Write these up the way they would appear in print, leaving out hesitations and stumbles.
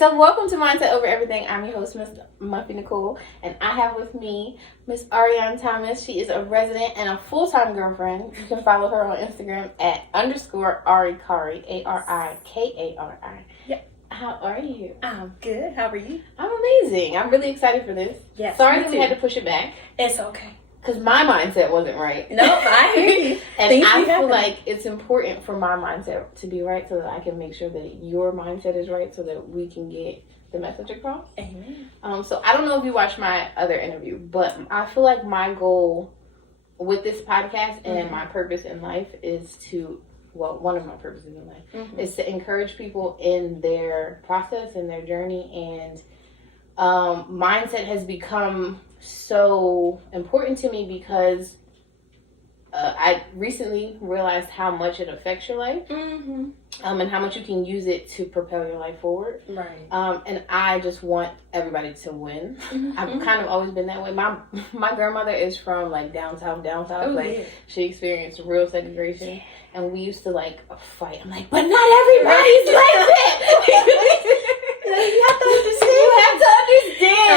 so welcome to Mindset Over Everything. I'm your host, Miss Muffin Nicole, and I have with me Miss Arionne Thomas. She is a resident and a full-time girlfriend. You can follow her on Instagram at _Arikari, Arikari. Yep. How are you? I'm good. How are you? I'm amazing. I'm really excited for this. Yes. Sorry that we had to push it back. It's okay. Because my mindset wasn't right. No, I hear you. And I feel like it's important for my mindset to be right so that I can make sure that your mindset is right so that we can get the message across. Amen. So I don't know if you watched my other interview, but I feel like my goal with this podcast and my purpose in life is to, one of my purposes in life is to encourage people in their process and their journey. And mindset has become so important to me because I recently realized how much it affects your life, and how much you can use it to propel your life forward. Right. And I just want everybody to win. I've kind of always been that way. My grandmother is from like down south. She experienced real segregation, and we used to like fight. I'm like, but not everybody's like that. You have to understand.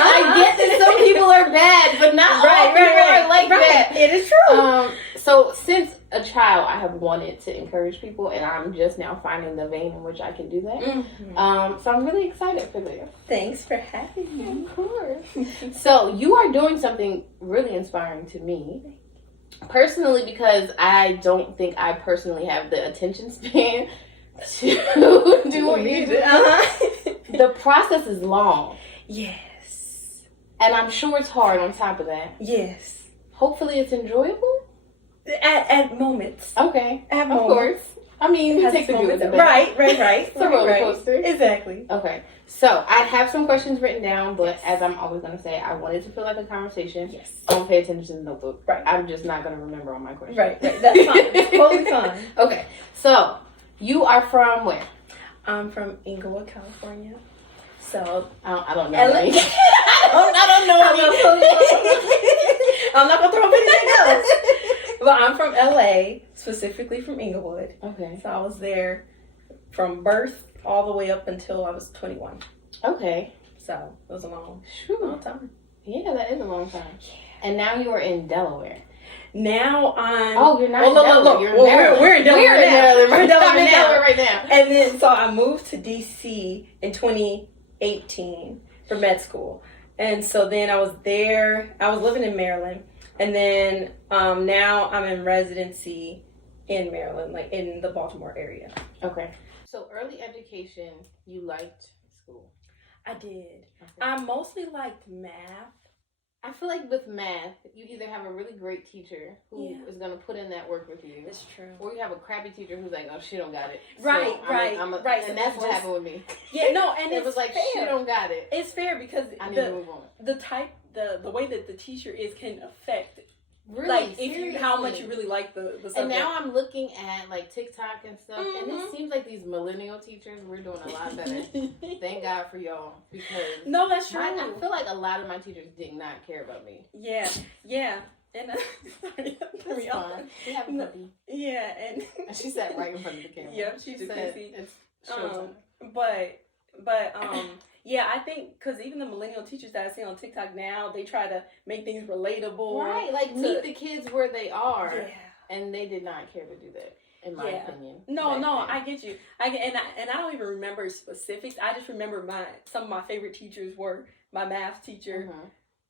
I get that some people are bad, but not all people are like that. It is true. So since a child, I have wanted to encourage people, and I'm just now finding the vein in which I can do that. So I'm really excited for this. Thanks for having me. Of course. So you are doing something really inspiring to me, personally, because I don't think I personally have the attention span to do what you do. The process is long. Yes. And I'm sure it's hard on top of that. Yes. Hopefully it's enjoyable. At moments. Okay. Of course. I mean, you take the good with the bad. Right. It's a roller coaster. Exactly. Okay. So I have some questions written down, but as I'm always going to say, I want it to feel like a conversation. Yes. Don't pay attention to the notebook. Right. I'm just not going to remember all my questions. Right. That's fine. It's totally fine. Okay. So you are from where? I'm from Inglewood, California. So I don't know. I don't know. I'm not gonna throw up anything else. But I'm from LA, specifically from Inglewood. Okay. So I was there from birth all the way up until I was 21. Okay. So it was a long time. Yeah, that is a long time. Yeah. And now you are in Delaware. Now I'm... Oh, you're not in Delaware. You're in Maryland. We're in Delaware now. We're in Delaware right now. And then, so I moved to D.C. in 2018 for med school. And so then I was there. I was living in Maryland. And then now I'm in residency in Maryland, like in the Baltimore area. Okay. So early education, you liked school? I did. Okay. I mostly liked math. I feel like with math, you either have a really great teacher who is going to put in that work with you. That's true. Or you have a crappy teacher who's like, oh, she don't got it. Right. And that's what happened with me. Yeah, no, and it was like, fair. She don't got it. It's fair because I need to move on. The way that the teacher is can affect really, like if how much you really like the subject. And now I'm looking at like TikTok and stuff, and it seems like these millennial teachers, we're doing a lot better. Thank God for y'all, because no, that's true. I feel like a lot of my teachers did not care about me. Yeah, and sorry, that's fine. We have a puppy. Yeah, and she sat right in front of the camera. Yeah, she said it's showtime. But yeah, I think because even the millennial teachers that I see on TikTok now, they try to make things relatable. Right, like meet the kids where they are. Yeah. And they did not care to do that, in my opinion. No, I get you. I don't even remember specifics. I just remember some of my favorite teachers were my math teacher,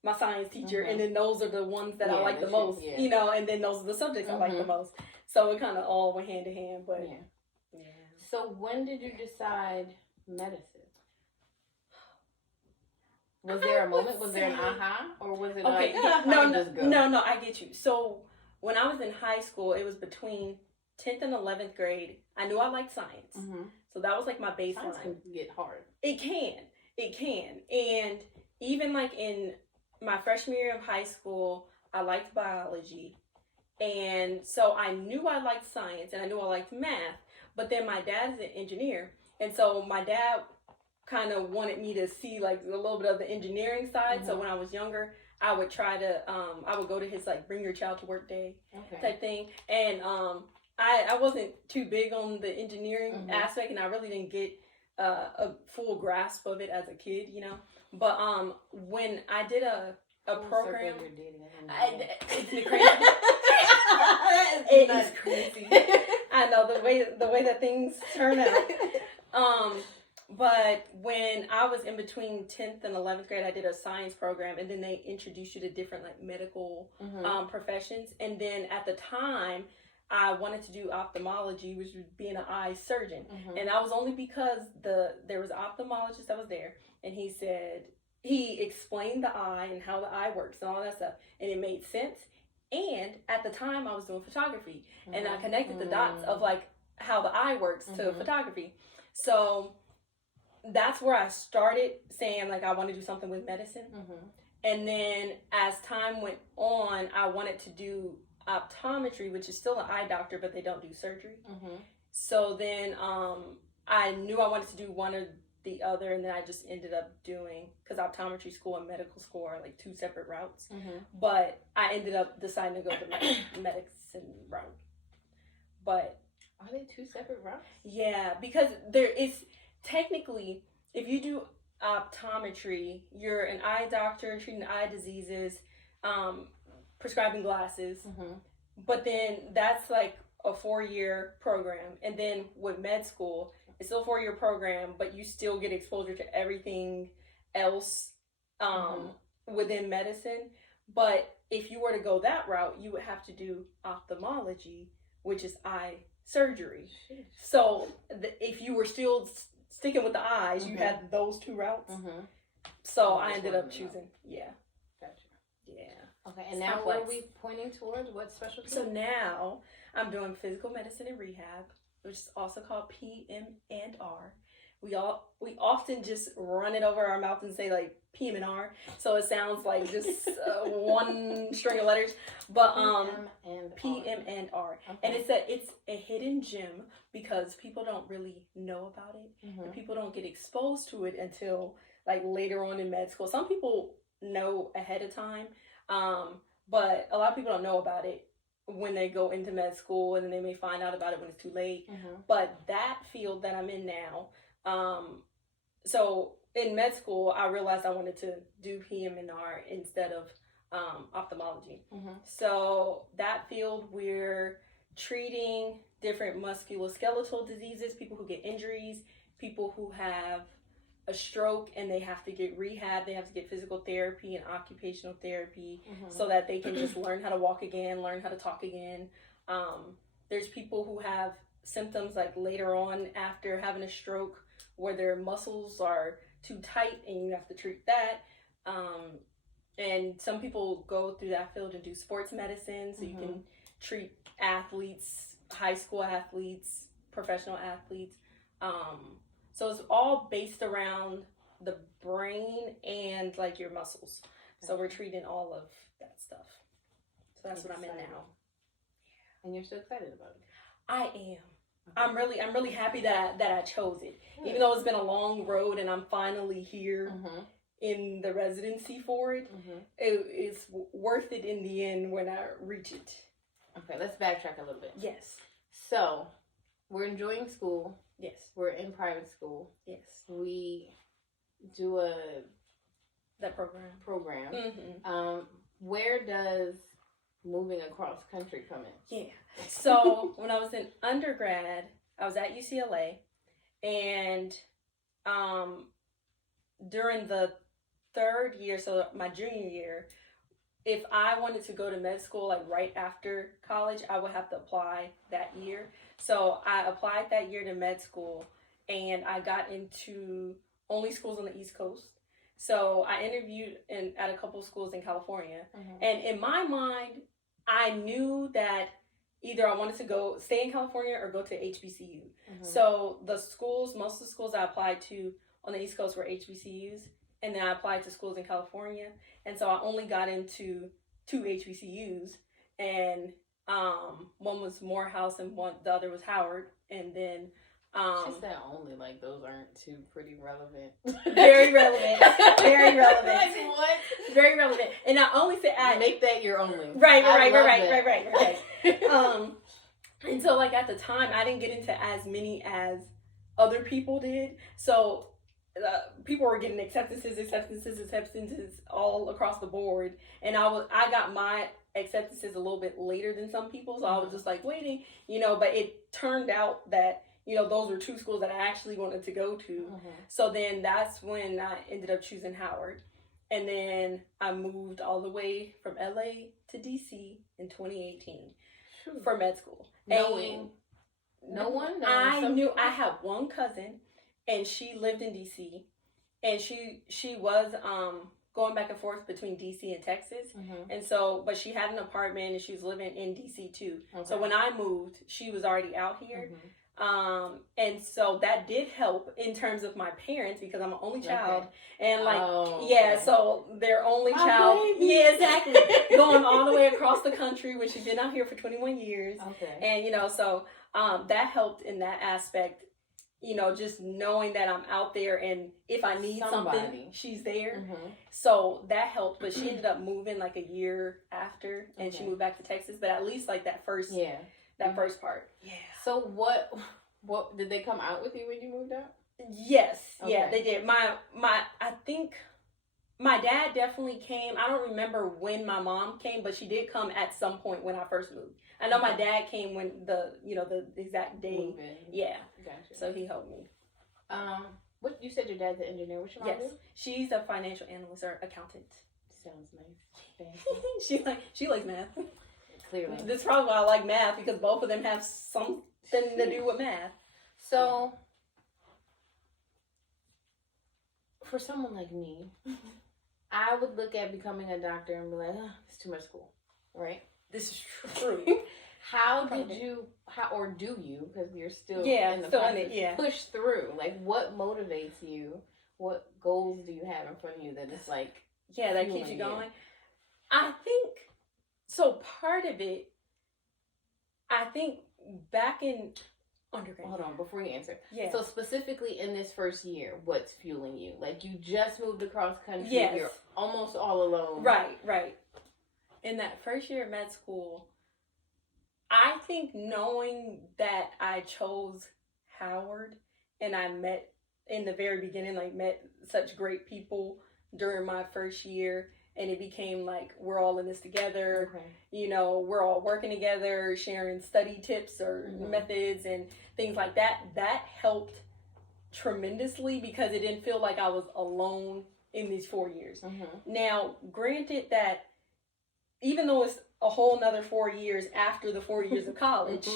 my science teacher, and then those are the ones that I like the most. Yeah. You know, and then those are the subjects I like the most. So it kind of all went hand in hand. But yeah. So when did you decide medicine? Was there a moment? Was there an aha? Or was it like, no, I get you. So when I was in high school, it was between 10th and 11th grade. I knew I liked science. So that was like my baseline. Science can get hard. It can. And even like in my freshman year of high school, I liked biology. And so I knew I liked science and I knew I liked math. But then my dad's an engineer. And so my dad kind of wanted me to see like a little bit of the engineering side. So when I was younger, I would try to I would go to his like bring your child to work day type thing. And I wasn't too big on the engineering aspect, and I really didn't get a full grasp of it as a kid, But when I did a program, it's crazy. It is crazy. I know the way that things turn out. But when I was in between 10th and 11th grade, I did a science program, and then they introduced you to different like medical professions. And then at the time, I wanted to do ophthalmology, which was being an eye surgeon. And that was only because there was an ophthalmologist that was there, and he explained the eye and how the eye works and all that stuff, and it made sense. And at the time, I was doing photography, and I connected the dots of like how the eye works to photography. So that's where I started saying like I want to do something with medicine. And then as time went on, I wanted to do optometry, which is still an eye doctor, but they don't do surgery. So then I knew I wanted to do one or the other, and then I just ended up doing, because optometry school and medical school are like two separate routes. But I ended up deciding to go the medicine route. But are they two separate routes? Yeah, because there is technically, if you do optometry, you're an eye doctor treating eye diseases, prescribing glasses. But then that's like a 4-year program. And then with med school, it's still a 4-year program, but you still get exposure to everything else within medicine. But if you were to go that route, you would have to do ophthalmology, which is eye surgery. So if you were still sticking with the eyes, you had those two routes. So I ended up choosing, Gotcha. Yeah. Okay, and now what are we pointing towards? What specialty? So now I'm doing physical medicine and rehab, which is also called PM&R. We often just run it over our mouth and say like PM&R, so it sounds like just one string of letters. But PM&R, and it's a hidden gem because people don't really know about it, and people don't get exposed to it until like later on in med school. Some people know ahead of time, but a lot of people don't know about it when they go into med school, and then they may find out about it when it's too late. But that field that I'm in now, so in med school, I realized I wanted to do PM&R instead of ophthalmology. So that field, we're treating different musculoskeletal diseases, people who get injuries, people who have a stroke and they have to get rehab, they have to get physical therapy and occupational therapy so that they can just learn how to walk again, learn how to talk again. There's people who have symptoms like later on after having a stroke where their muscles are too tight and you have to treat that. And some people go through that field and do sports medicine, so you can treat athletes, high school athletes, professional athletes. So it's all based around the brain and like your muscles. So we're treating all of that stuff. So that's what I'm in now. And you're so excited about it. I am. I'm really happy that I chose it. Even though it's been a long road and I'm finally here in the residency for it, it's worth it in the end when I reach it. Okay, let's backtrack a little bit. Yes. So, we're enjoying school. Yes. We're in private school. Yes. We do that program. Where does moving across country come in? Yeah. So when I was in undergrad, I was at UCLA, and during the third year, so my junior year, if I wanted to go to med school like right after college, I would have to apply that year. So I applied that year to med school, and I got into only schools on the East Coast. So I interviewed at a couple of schools in California. And in my mind, I knew that either I wanted to stay in California or go to HBCU. So most of the schools I applied to on the East Coast were HBCUs. And then I applied to schools in California. And so I only got into 2 HBCUs. And one was Morehouse and the other was Howard. And then she said only, like those aren't too pretty relevant. Very relevant. Very relevant. Like what? Very relevant. And I only said make that your only. Right. And so like at the time I didn't get into as many as other people did. So people were getting acceptances all across the board, and I got my acceptances a little bit later than some people, so I was just like waiting, but it turned out that those were two schools that I actually wanted to go to. So then that's when I ended up choosing Howard, and then I moved all the way from LA to DC in 2018 for med school. I had one cousin, and she lived in DC, and she was going back and forth between DC and Texas, and so, but she had an apartment and she was living in DC too. So when I moved, she was already out here, and so that did help in terms of my parents, because I'm an only child, and so their only child, exactly, going all the way across the country, which has been out here for 21 years, and so that helped in that aspect. Just knowing that I'm out there, and if I need something, she's there. So that helped. But she ended up moving like a year after, and she moved back to Texas. But at least like that first part. Yeah. So what did they come out with you when you moved out? Yes. Okay. Yeah, they did. I think my dad definitely came. I don't remember when my mom came, but she did come at some point when I first moved. I know my dad came when the exact day. Yeah. Gotcha. So he helped me. What you said your dad's an engineer. What's your mom do? She's a financial analyst or accountant. Sounds nice. She likes math. Clearly. That's probably why I like math, because both of them have something to do with math. So for someone like me, I would look at becoming a doctor and be like, it's too much school, right? This is true. How do you, because you're still in the process, push through? Like, what motivates you? What goals do you have in front of you that is like, that keeps you going? I think, so part of it, I think back in undergrad. Hold on, before you answer. Yeah. So specifically in this first year, what's fueling you? Like, you just moved across country. Yes. You're almost all alone. Right. In that first year of med school, I think knowing that I chose Howard, and I met in the very beginning, met such great people during my first year, and it became like, we're all in this together. We're all working together, sharing study tips or methods and things like that. That helped tremendously, because it didn't feel like I was alone in these 4 years. Now, granted that even though it's a whole nother 4 years after the 4 years of college,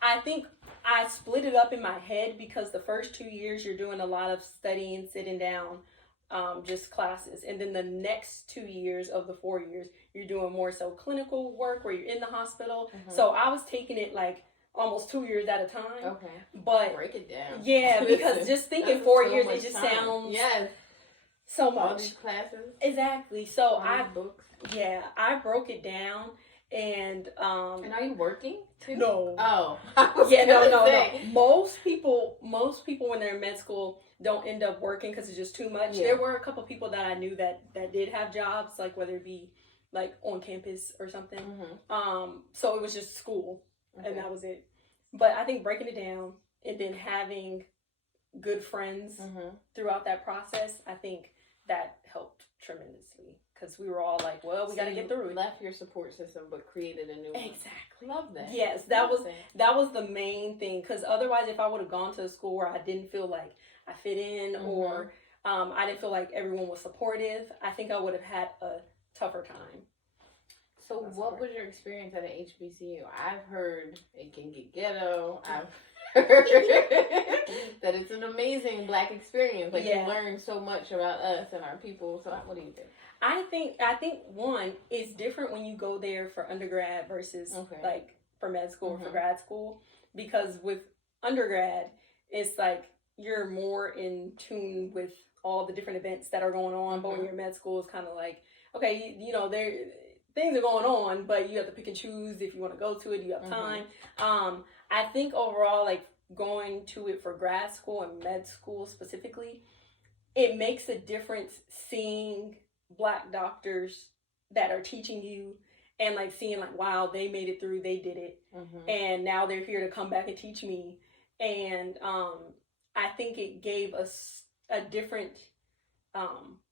I think I split it up in my head, because the first 2 years you're doing a lot of studying, sitting down, just classes. And then the next 2 years of the 4 years, you're doing more so clinical work where you're in the hospital. So I was taking it like almost 2 years at a time. But break it down. Yeah, because just thinking 4 years, it just sounds so much. All these classes. Exactly. So I broke it down, and are you working too? No. Oh. No. Most people when they're in med school don't end up working because it's just too much. There were a couple people that I knew that did have jobs, like whether it be like on campus or something. So it was just school, and that was it. But I think breaking it down and then having good friends throughout that process, I think that helped tremendously. Because we were all like, well, we got to get through it. Left your support system, but created a new one. Exactly. Love that. Yes, that was the main thing. Because otherwise, if I would have gone to a school where I didn't feel like I fit in, or I didn't feel like everyone was supportive, I think I would have had a tougher time. So what was your experience at an HBCU? I've heard it can get ghetto. I've heard that it's an amazing Black experience. Like, you learn so much about us and our people. So what do you think? I think one, it's different when you go there for undergrad versus like for med school or for grad school, because with undergrad, it's like you're more in tune with all the different events that are going on. But when you're in med school, it's kind of like, okay, there things are going on, but you have to pick and choose if you want to go to it. You have time. I think overall, like going to it for grad school and med school specifically, it makes a difference seeing Black doctors that are teaching you, and like seeing like, wow, they made it through, they did it, and now they're here to come back and teach me. And I think it gave us a different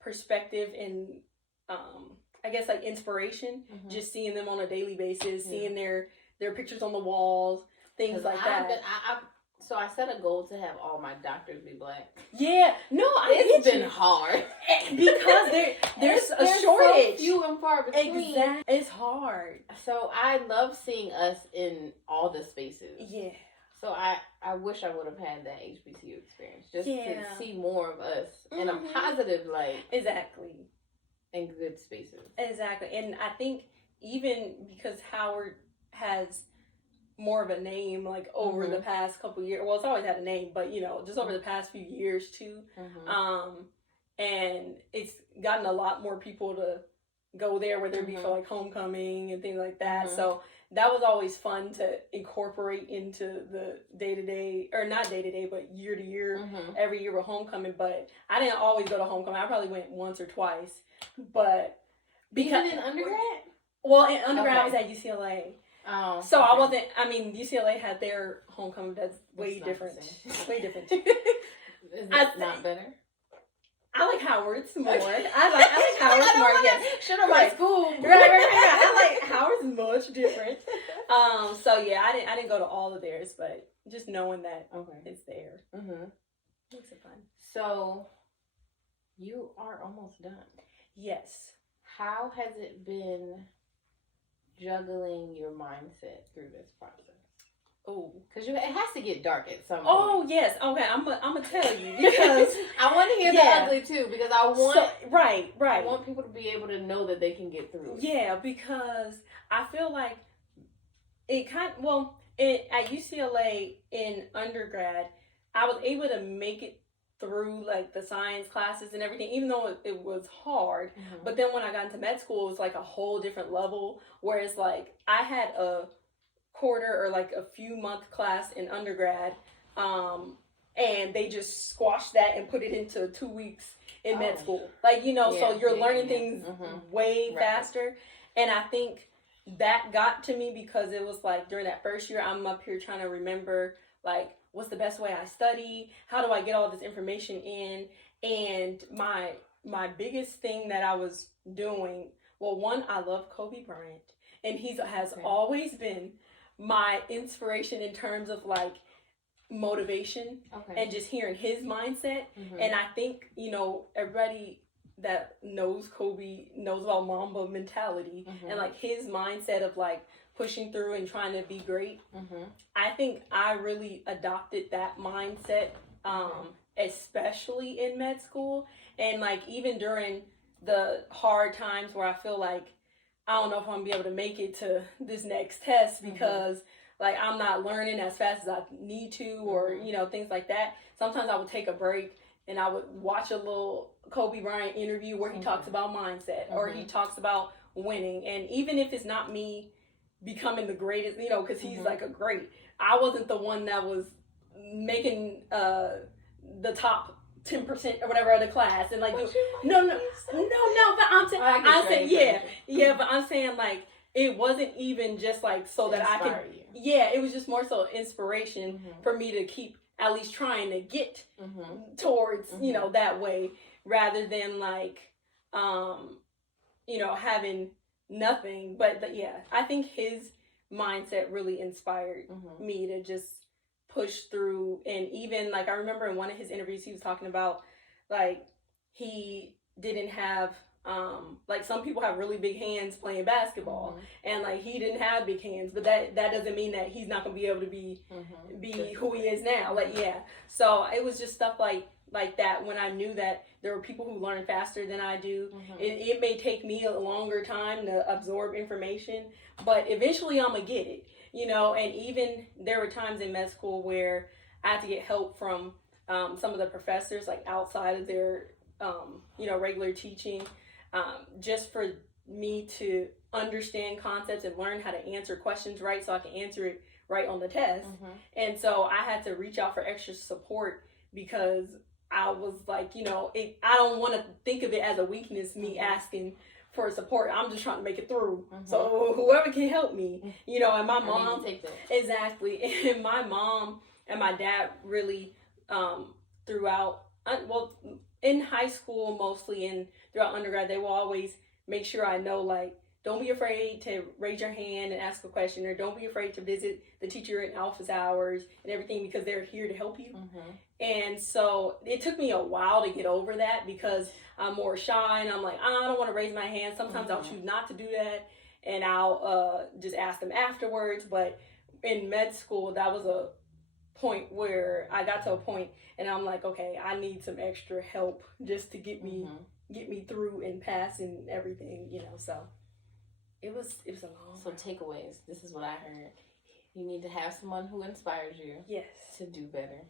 perspective and I guess like inspiration, just seeing them on a daily basis, seeing their pictures on the walls, things like that. So I set a goal to have all my doctors be black. Yeah, no, it's been hard because there's a shortage. So few and far between. Exactly, it's hard. So I love seeing us in all the spaces. Yeah. So I wish I would have had that HBCU experience just to see more of us in a positive light. Exactly. In good spaces. Exactly, and I think even because Howard has more of a name, like over the past couple years. Well, it's always had a name, but just over the past few years too. And it's gotten a lot more people to go there, whether it be for like homecoming and things like that. So that was always fun to incorporate into the day-to-day, or not day-to-day, but year-to-year, every year with homecoming. But I didn't always go to homecoming. I probably went once or twice. But because even in undergrad? Well, in undergrad I was at UCLA. Oh, so I wasn't. I mean, UCLA had their homecoming. That's way different. Way different. Is that not better? I like Howard's more. I like Howard's more. Yes, should have my school. Right. I like Howard's much different. So yeah, I didn't go to all of theirs, but just knowing that it's there makes it fun. So you are almost done. Yes. How has it been juggling your mindset through this process? Oh, because it has to get dark at some point. Oh yes, okay. I'm gonna tell you because I want to hear the ugly too, because I want right. I want people to be able to know that they can get through it. Yeah, because I feel like it at UCLA in undergrad, I was able to make it through like the science classes and everything, even though it was hard. But then when I got into med school, it was like a whole different level. Whereas like I had a quarter or like a few month class in undergrad, and they just squashed that and put it into 2 weeks in med school. Like so you're learning things way faster. And I think that got to me because it was like during that first year, I'm up here trying to remember like, what's the best way I study? How do I get all this information in? And my biggest thing that I was doing, well, one, I love Kobe Bryant. And he has always been my inspiration in terms of like motivation and just hearing his mindset. And I think, everybody that knows Kobe knows about Mamba mentality and like his mindset of like pushing through and trying to be great. I think I really adopted that mindset, especially in med school. And like even during the hard times where I feel like I don't know if I'm gonna be able to make it to this next test because like I'm not learning as fast as I need to, or things like that. Sometimes I would take a break and I would watch a little Kobe Bryant interview where he talks about mindset or he talks about winning. And even if it's not me becoming the greatest, because he's like a great, I wasn't the one that was making the top 10% or whatever of the class, and like no, but I'm saying but I'm saying like it wasn't even just like so that I could it was just more so inspiration for me to keep at least trying to get towards that way, rather than like having nothing. But I think his mindset really inspired me to just push through. And even like I remember in one of his interviews he was talking about like he didn't have like some people have really big hands playing basketball and like he didn't have big hands, but that doesn't mean that he's not gonna be able to be who he is now. Like so it was just stuff like that when I knew that there were people who learn faster than I do. It may take me a longer time to absorb information, but eventually I'm gonna get it, and even there were times in med school where I had to get help from some of the professors like outside of their regular teaching, just for me to understand concepts and learn how to answer questions right so I can answer it right on the test. And so I had to reach out for extra support because I was like, I don't want to think of it as a weakness, me asking for support. I'm just trying to make it through. So whoever can help me, and my mom, exactly. And my mom and my dad really throughout, in high school mostly, and throughout undergrad, they will always make sure I know, like, don't be afraid to raise your hand and ask a question, or don't be afraid to visit the teacher in office hours and everything, because they're here to help you. And so it took me a while to get over that, because I'm more shy and I'm like, I don't want to raise my hand. Sometimes I'll choose not to do that, and I'll just ask them afterwards. But in med school, that was a point where I got to a point and I'm like, okay, I need some extra help just to get me through and pass and everything, so it was a long So takeaways, this is what I heard. You need to have someone who inspires you to do better.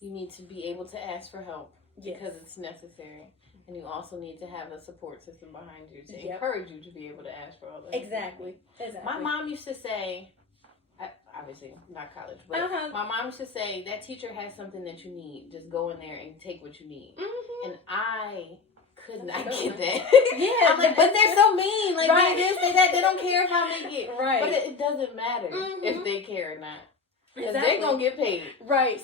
You need to be able to ask for help because it's necessary. And you also need to have a support system behind you to encourage you to be able to ask for all that. Exactly. My mom used to say, obviously not college, but my mom used to say, that teacher has something that you need. Just go in there and take what you need. And I could not get that. I'm like, but they're so mean. Like, they this, they that. They don't care if I make it. But it doesn't matter if they care or not. Because they're going to get paid.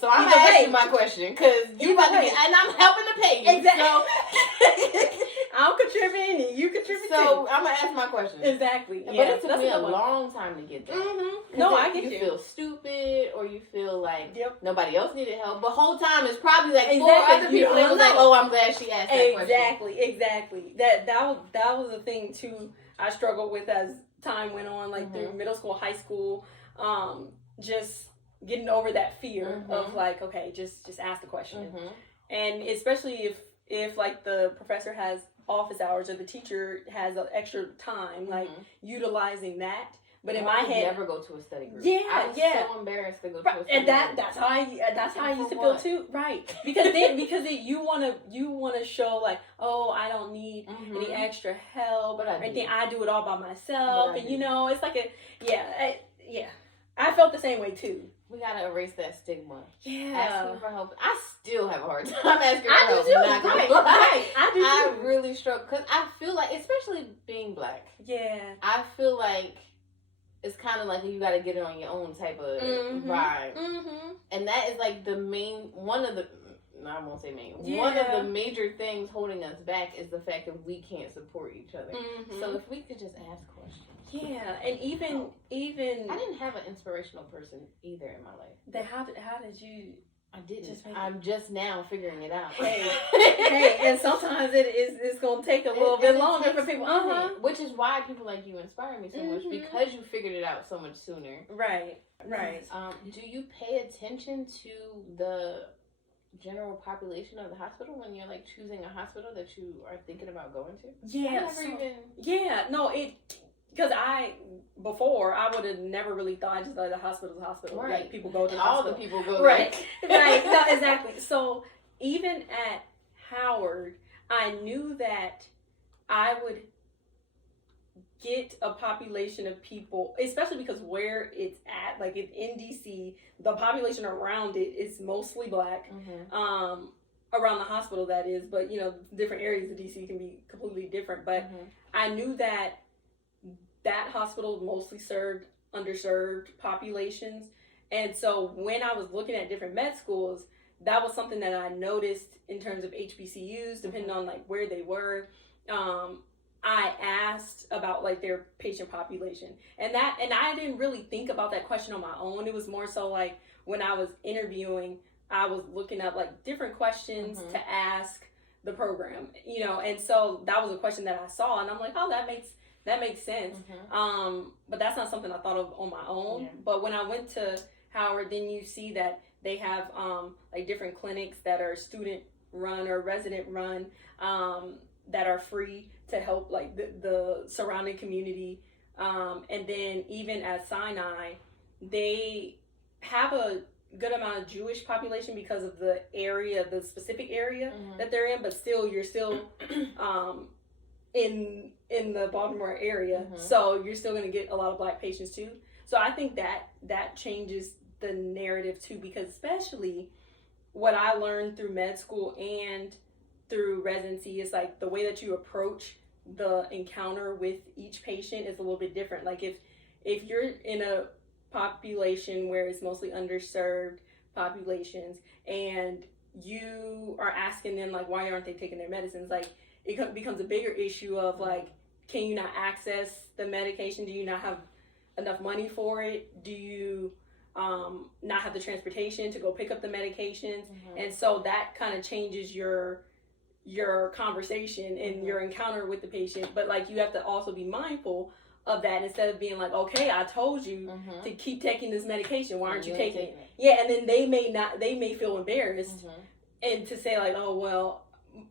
So I'm going to ask you my question. Because you about to get, and I'm helping to pay you. So I'm contributing and you contribute too. So I'm going to ask my question. But it took me a long time to get that. No, I get you. You feel stupid, or you feel like nobody else needed help. But the whole time it's probably like 4 other people that was like, oh, I'm glad she asked that question. Exactly. That was a thing too I struggled with as time went on, like through middle school, high school, just getting over that fear of like, okay, just ask the question. And especially if like the professor has office hours or the teacher has an extra time, like utilizing that. But in my head, never go to a study group. I was so embarrassed to go to a study and that's how I used to feel too, because you wanna show like, oh, I don't need any extra help or anything. I do it all by myself, and it's like I felt the same way too. We gotta erase that stigma. Asking for help. I still have a hard time asking for help. I really struggle because I feel like, especially being Black. I feel like it's kind of like you got to get it on your own type of vibe. And that is like one of the major things holding us back is the fact that we can't support each other. So if we could just ask questions. And even I didn't have an inspirational person either in my life. Then how did you? I didn't. I'm just now figuring it out. Hey, and sometimes it's gonna take a little bit longer for people. Which is why people like you inspire me so much, because you figured it out so much sooner. Right. Do you pay attention to the general population of the hospital when you're like choosing a hospital that you are thinking about going to? Because before, I would have never really thought, I just thought the hospital's a hospital. Right. Like, people go to the all hospital. the people go right. Right. No, exactly. So, even at Howard, I knew that I would get a population of people, especially because where it's at, like in DC, the population around it is mostly Black. Around the hospital, that is. But, different areas of DC can be completely different. But I knew that hospital mostly served underserved populations. And so when I was looking at different med schools, that was something that I noticed in terms of HBCUs, depending on like where they were. I asked about like their patient population, and I didn't really think about that question on my own. It was more so like when I was interviewing, I was looking up like different questions to ask the program, and so that was a question that I saw, and I'm like, oh, that makes sense. But that's not something I thought of on my own. But when I went to Howard, then you see that they have like different clinics that are student run or resident run, that are free to help like the surrounding community. And then even at Sinai, they have a good amount of Jewish population because of the specific area that they're in, but still you're still in the Baltimore area, so you're still going to get a lot of Black patients too. So I think that changes the narrative too, because especially what I learned through med school and through residency is like the way that you approach the encounter with each patient is a little bit different. Like if you're in a population where it's mostly underserved populations and you are asking them like, why aren't they taking their medicines? Like, it becomes a bigger issue of like, can you not access the medication? Do you not have enough money for it? Do you not have the transportation to go pick up the medications? And so that kind of changes your conversation and your encounter with the patient. But like, you have to also be mindful of that, instead of being like, okay, I told you to keep taking this medication, why aren't you taking it? Yeah, and then they may feel embarrassed and to say like, oh well,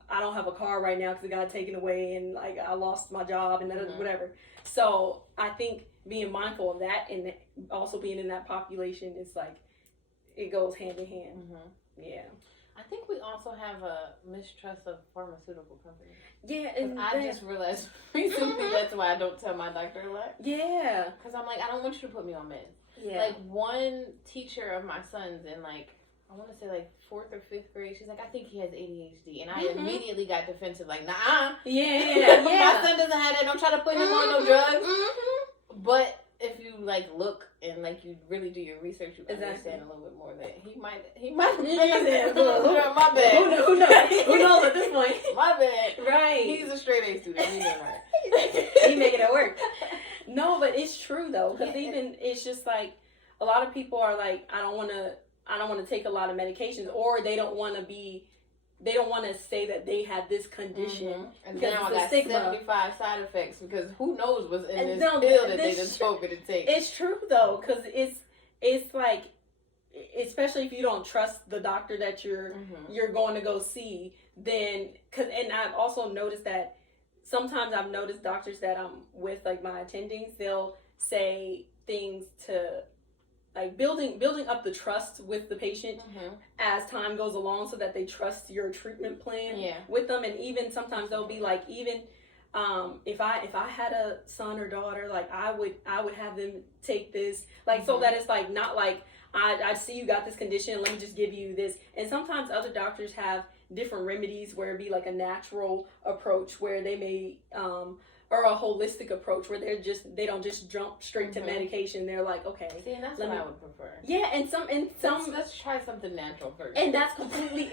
I don't have a car right now because it got taken away and like I lost my job and whatever. So I think being mindful of that and also being in that population is like, it goes hand in hand. Yeah. I think we also have a mistrust of pharmaceutical companies. Yeah, and I just realized recently that's why I don't tell my doctor a lot. Yeah. Because I'm like, I don't want you to put me on meds. Yeah. Like, one teacher of my son's in, like, I want to say, like, 4th or 5th grade, she's like, I think he has ADHD. And I immediately got defensive, like, nah. Yeah. My son doesn't have that. Don't try to put him on no drugs. But if you like look and like you really do your research, you understand a little bit more that he might my bad. Who knows? Who knows at this point? My bad. Right. He's a straight A student. He's right. He making it work. No, but it's true though, because even it's just like a lot of people are like, I don't want to take a lot of medications, or they don't want to say that they have this condition. And now I got stigma. 75 side effects because who knows what's in this pill that they just told me to take. It's true though, because it's like, especially if you don't trust the doctor that you're going to go see, then and I've also noticed that sometimes I've noticed doctors that I'm with, like my attendings, they'll say things to like building up the trust with the patient as time goes along, so that they trust your treatment plan with them. And even sometimes they'll be like, even if I had a son or daughter, like I would have them take this, like so that it's like not like I see you got this condition, let me just give you this. And sometimes other doctors have different remedies where it be like a natural approach where they may or a holistic approach where they don't just jump straight to medication. They're like, okay. See, and that's what I would prefer. Yeah, and some let's try something natural first. And that's completely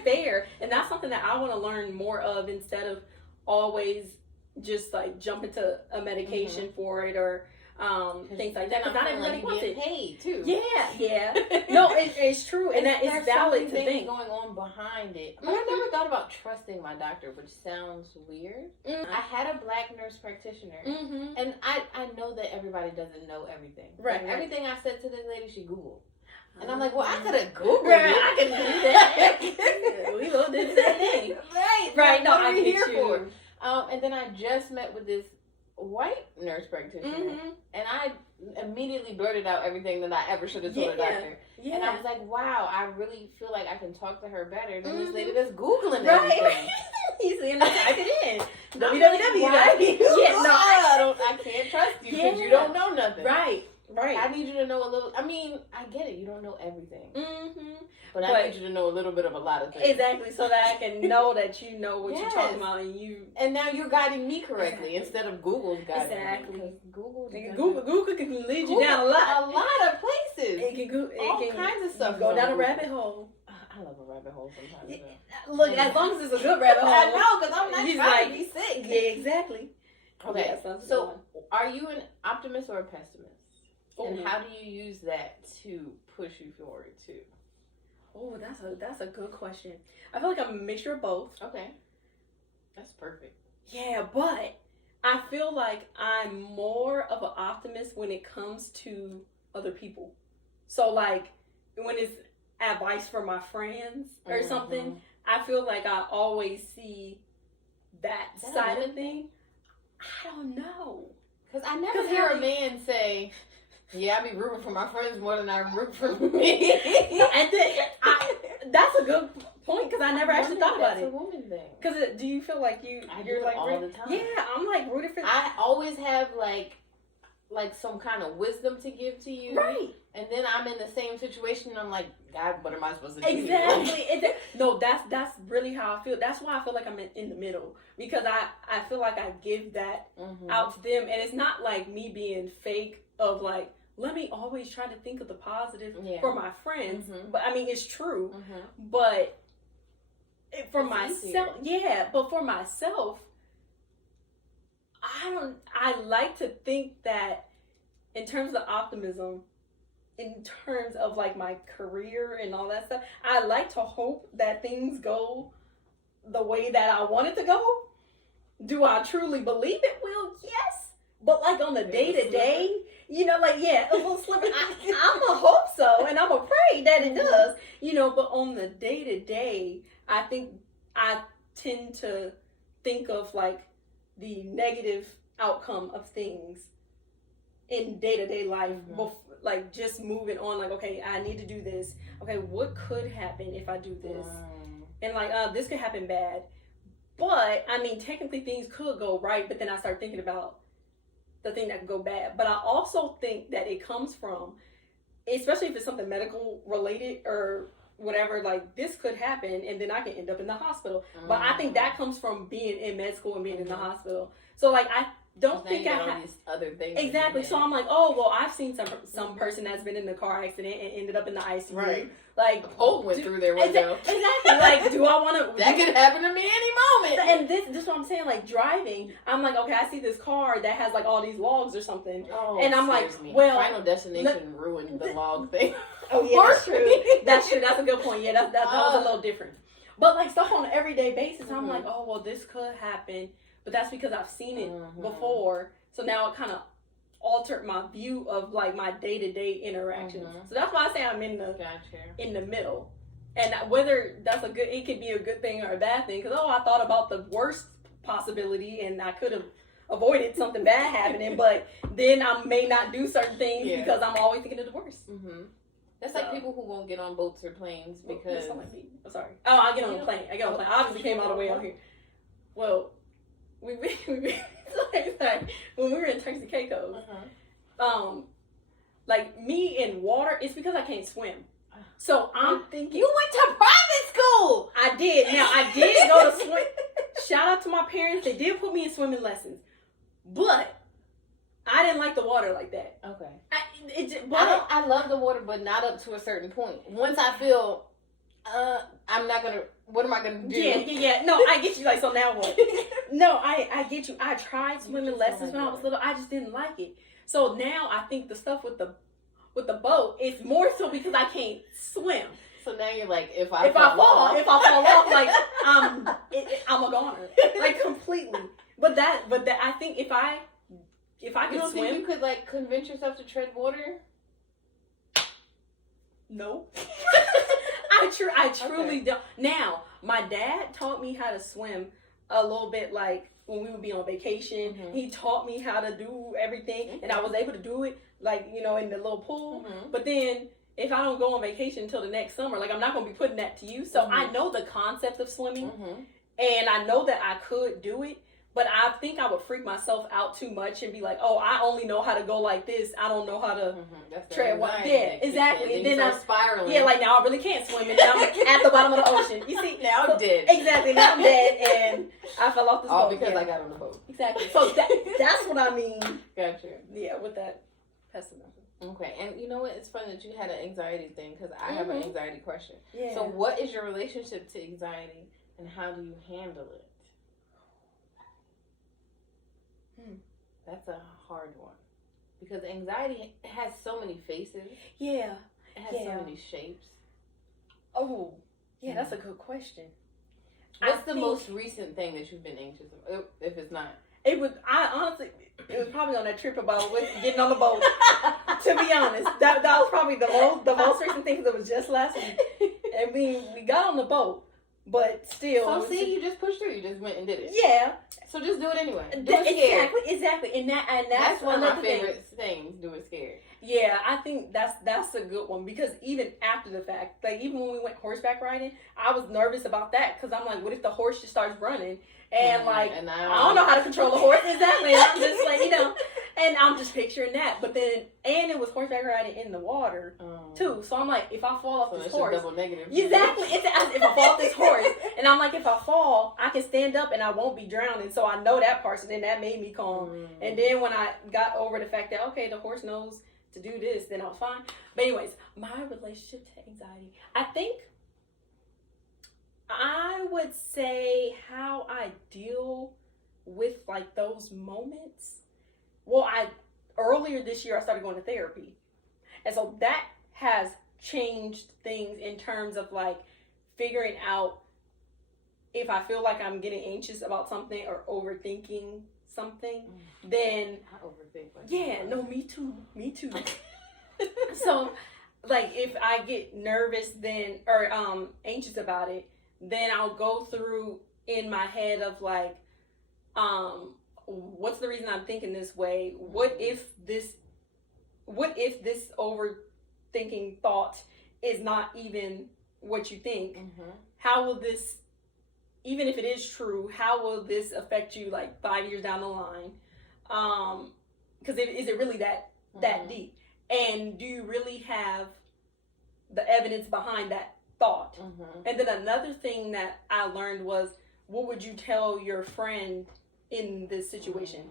fair. And that's something that I want to learn more of, instead of always just like jumping to a medication for it or things like that. Because not everybody wants it. Paid too. Yeah. No, it's true, and that is valid to think. Going on behind it. But I never thought about trusting my doctor, which sounds weird. I had a black nurse practitioner, and I know that everybody doesn't know everything. Right. Like, everything I said to this lady, she Googled. And I'm like, well, I could have Googled it. I can do that. We all did the same thing. Right. No, what are we here for? And then I just met with this white nurse practitioner, and I immediately blurted out everything that I ever should have told a doctor. And I was like, wow, I really feel like I can talk to her better than this lady that's Googling everything. You see, and I type it in. www. I can't trust you because you don't know nothing. Right. I need you to know a little. I mean, I get it. You don't know everything. But I need you to know a little bit of a lot of things. Exactly, so that I can know that you know what you're talking about, and now you're guiding me correctly instead of Google's guiding me. Google can lead you down a lot of places. It can all kinds of stuff. Go down a rabbit hole. I love a rabbit hole sometimes. Look, as long as it's a good rabbit hole. I know, because I'm not trying to be sick. Yeah, exactly. Okay, so are you an optimist or a pessimist? And how do you use that to push you forward too? Oh, that's a good question. I feel like I'm a mixture of both. Okay. That's perfect. Yeah, but I feel like I'm more of an optimist when it comes to other people. So like when it's advice for my friends or something, I feel like I always see that side of things. I don't know. Because I never hear a man say, yeah, I be rooting for my friends more than I root for me. And that's a good point, because I never actually thought about it. That's a woman thing. Because do you feel like you're like all the time? Yeah, I'm like rooting for. I always have like some kind of wisdom to give to you, right? And then I'm in the same situation, and I'm like, God, what am I supposed to do? Exactly. No, that's really how I feel. That's why I feel like I'm in the middle, because I feel like I give that out to them, and it's not like me being fake of like, let me always try to think of the positive Yeah. for my friends. Mhm. But I mean, it's true. Mhm. But for It's myself, but for myself, I like to think that in terms of optimism, in terms of like my career and all that stuff, I like to hope that things go the way that I want it to go. Do I truly believe it will? Yes. But like on the day to day, you know, like, yeah, a little sliver. I'm going to hope so, and I'm going to pray that it does, you know, but on the day to day, I think I tend to think of like the negative outcome of things in day to day life, like just moving on, like, okay, I need to do this. Okay, what could happen if I do this? And like, this could happen bad. But I mean, technically things could go right, but then I start thinking about the thing that could go bad. But I also think that it comes from, especially if it's something medical related or whatever, like this could happen and then I can end up in the hospital. But I think that comes from being in med school and being in the hospital. So like I don't think I have these other things. Exactly. So I'm like, oh well, I've seen some person that's been in the car accident and ended up in the ICU. Right. Like a pole went through their window. Exactly. Like, do I want to? That could happen to me any moment. And this is what I'm saying. Like driving, I'm like, okay, I see this car that has like all these logs or something, and I'm like, well, Final Destination ruined the log thing. Oh yeah, that's true. That's true. That's a good point. Yeah, that was a little different. But like stuff on an everyday basis, I'm like, oh well, this could happen, but that's because I've seen it before. So now it kind of altered my view of like my day-to-day interactions. So that's why I say I'm in the middle. And whether that's it could be a good thing or a bad thing, because I thought about the worst possibility and I could have avoided something bad happening, but then I may not do certain things because I'm always thinking of the worst. That's like people who won't get on boats or planes because... I'm sorry. Oh, I get on a plane. I obviously came all the way out here. Well, when we were in Turks and Caicos, like me in water, it's because I can't swim. So I'm thinking, you went to private school. I did. Now I did go to swim. Shout out to my parents. They did put me in swimming lessons, but I didn't like the water like that. Okay. I love the water, but not up to a certain point. Once I feel, I'm not gonna. What am I gonna do? Yeah. No, I get you. Like, so now what? No, I get you. I tried swimming lessons when I was little. I just didn't like it. So now I think the stuff with the boat is more so because I can't swim. So now you're like, if I fall off, like I'm a goner, like completely. But I think if I could swim, think you could like convince yourself to tread water? No. I truly don't. Now, my dad taught me how to swim a little bit, like when we would be on vacation. He taught me how to do everything, and I was able to do it, like, you know, in the little pool. But then if I don't go on vacation until the next summer, like I'm not going to be putting that to use. So I know the concept of swimming, and I know that I could do it. But I think I would freak myself out too much and be like, oh, I only know how to go like this. I don't know how to tread one. Yeah, exactly. And then I'm spiraling. Yeah, like now I really can't swim, and I'm at the bottom of the ocean. You see, now I'm dead. Exactly, now I'm dead, and I fell off this boat. All because I got on the boat. Exactly. So that's what I mean. Gotcha. Yeah, with that pessimism. Okay, and you know what? It's funny that you had an anxiety thing, because I have an anxiety question. Yeah. So what is your relationship to anxiety, and how do you handle it? That's a hard one, because anxiety has so many faces. Yeah. It has so many shapes. Oh, yeah, that's a good question. What's the most recent thing that you've been anxious about, if it's not? It was probably on that trip about getting on the boat. To be honest, that was probably the most recent thing, because it was just last week. And we got on the boat, but still. So see, you just pushed through. You just went and did it. Yeah. So just do it anyway. Do it scared. Exactly. And that's one of my favorite things. Do it scared. Yeah, I think that's a good one, because even after the fact, like even when we went horseback riding, I was nervous about that, because I'm like, what if the horse just starts running? And I don't know how to control a horse. Exactly. And I'm just like, and I'm just picturing that. But then, and it was horseback riding in the water too. So I'm like, if I fall off this horse, double negative. Exactly. If I fall off this horse, and I'm like, if I fall, I can stand up and I won't be drowning. So I know that part. So then that made me calm. And then when I got over the fact that, okay, the horse knows to do this, then I was fine. But anyways, my relationship to anxiety, I think I would say how I deal with like those moments. Well, earlier this year I started going to therapy. And so that has changed things in terms of like figuring out if I feel like I'm getting anxious about something or overthinking something, then I overthink. Yeah, no, me too. So like if I get nervous then or anxious about it, then I'll go through in my head of like what's the reason I'm thinking this way? What if this overthinking thought is not even what you think? How will this, even if it is true, how will this affect you like 5 years down the line? Because is it really that deep? And do you really have the evidence behind that thought? And then another thing that I learned was, what would you tell your friend in this situation?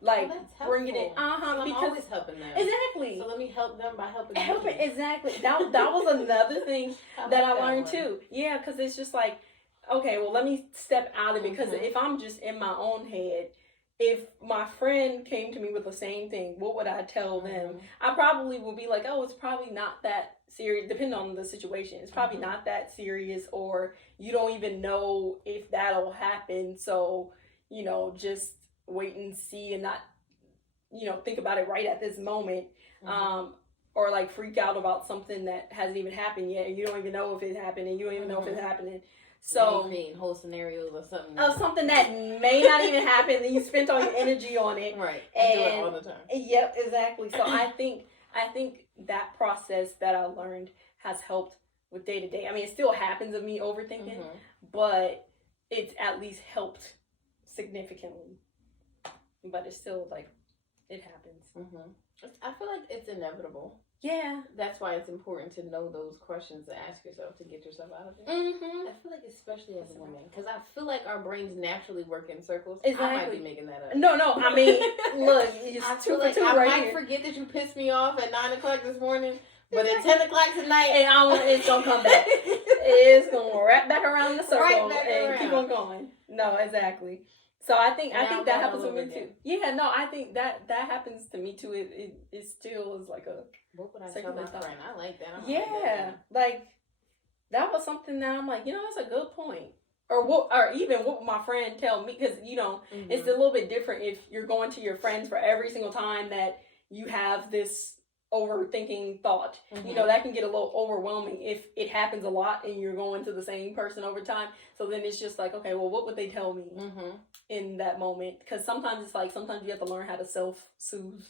Like bringing it, so I'm always helping them. Exactly. So let me help them by helping exactly. That was another thing that I learned too. Yeah, because it's just like, okay, well, let me step out of it, because if I'm just in my own head, if my friend came to me with the same thing, what would I tell them? I probably would be like, oh, it's probably not that serious, depending on the situation. It's probably not that serious, or you don't even know if that'll happen. So, just wait and see and not, think about it right at this moment. Or like freak out about something that hasn't even happened yet. And you don't even know if it happened, and you don't even know if it's happening. So creating whole scenarios or something. Something that may not even happen, and you spent all your energy on it. Right. And do it all the time. Yep, exactly. So I think that process that I learned has helped with day to day. I mean, it still happens of me overthinking, but it's at least helped significantly. But it's still like, it happens. I feel like it's inevitable. Yeah. That's why it's important to know those questions to ask yourself to get yourself out of it. I feel like, especially as a woman, because I feel like our brains naturally work in circles. Exactly. I might be making that up. No, I mean, look, I feel like I might forget that you pissed me off at 9 o'clock this morning, but at 10 o'clock tonight, and it's gonna come back. It's gonna wrap back around the circle and keep on going. No, exactly. So I think that happens to me too. Yeah, no, I think that happens to me too. It still is like a. What would I tell my friend? I like that. Like that was something that I'm like, that's a good point. Or even what would my friend tell me? Because it's a little bit different if you're going to your friends for every single time that you have this overthinking thought. That can get a little overwhelming if it happens a lot and you're going to the same person over time. So then it's just like, okay, well, what would they tell me in that moment? Because sometimes it's like, sometimes you have to learn how to self-soothe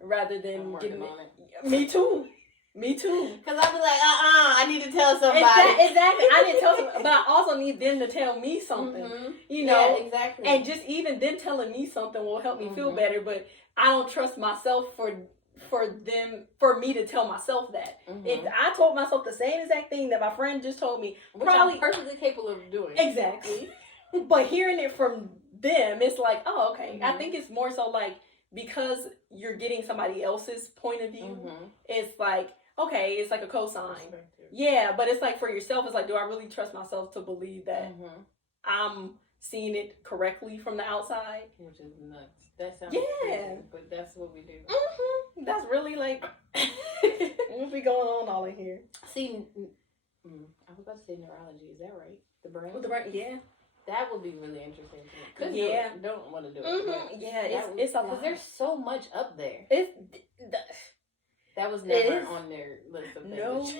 rather than getting it. Me too. Because I'll be like, I need to tell somebody. Exactly. I need to tell somebody, but I also need them to tell me something. Yeah, exactly. And just even them telling me something will help me feel better. But I don't trust myself for me to tell myself that. If I told myself the same exact thing that my friend just told me, which I'm perfectly capable of doing. Exactly. But hearing it from them, it's like, oh, okay. I think it's more so like, because you're getting somebody else's point of view, it's like, okay, it's like a cosign. Yeah, but it's like for yourself, it's like, do I really trust myself to believe that I'm seeing it correctly from the outside? Which is nuts. That sounds crazy, but that's what we do. That's really like what be going on all in here. See, I was about to say neurology. Is that right? The brain? The brain, yeah. That would be really interesting to me. Yeah. Don't want to do it. Yeah, it's a lot. Because there's so much up there. That was never on their list of things.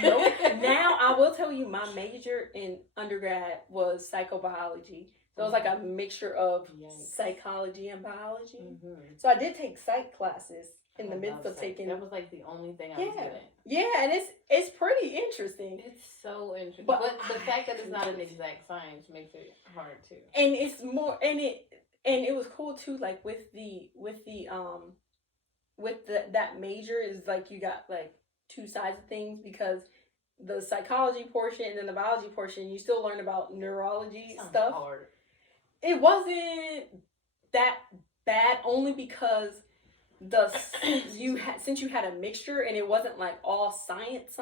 No. Now, I will tell you, my major in undergrad was psychobiology. So it was like a mixture of psychology and biology. So I did take psych classes in the midst of taking. That was like the only thing I was good at. Yeah, and it's pretty interesting. It's so interesting. But the fact that it's not an exact science makes it hard too. And it's more, and it was cool too. Like with that major is like you got like two sides of things, because the psychology portion and then the biology portion, you still learn about neurology stuff. Hard. It wasn't that bad, only because since you had a mixture and it wasn't like all science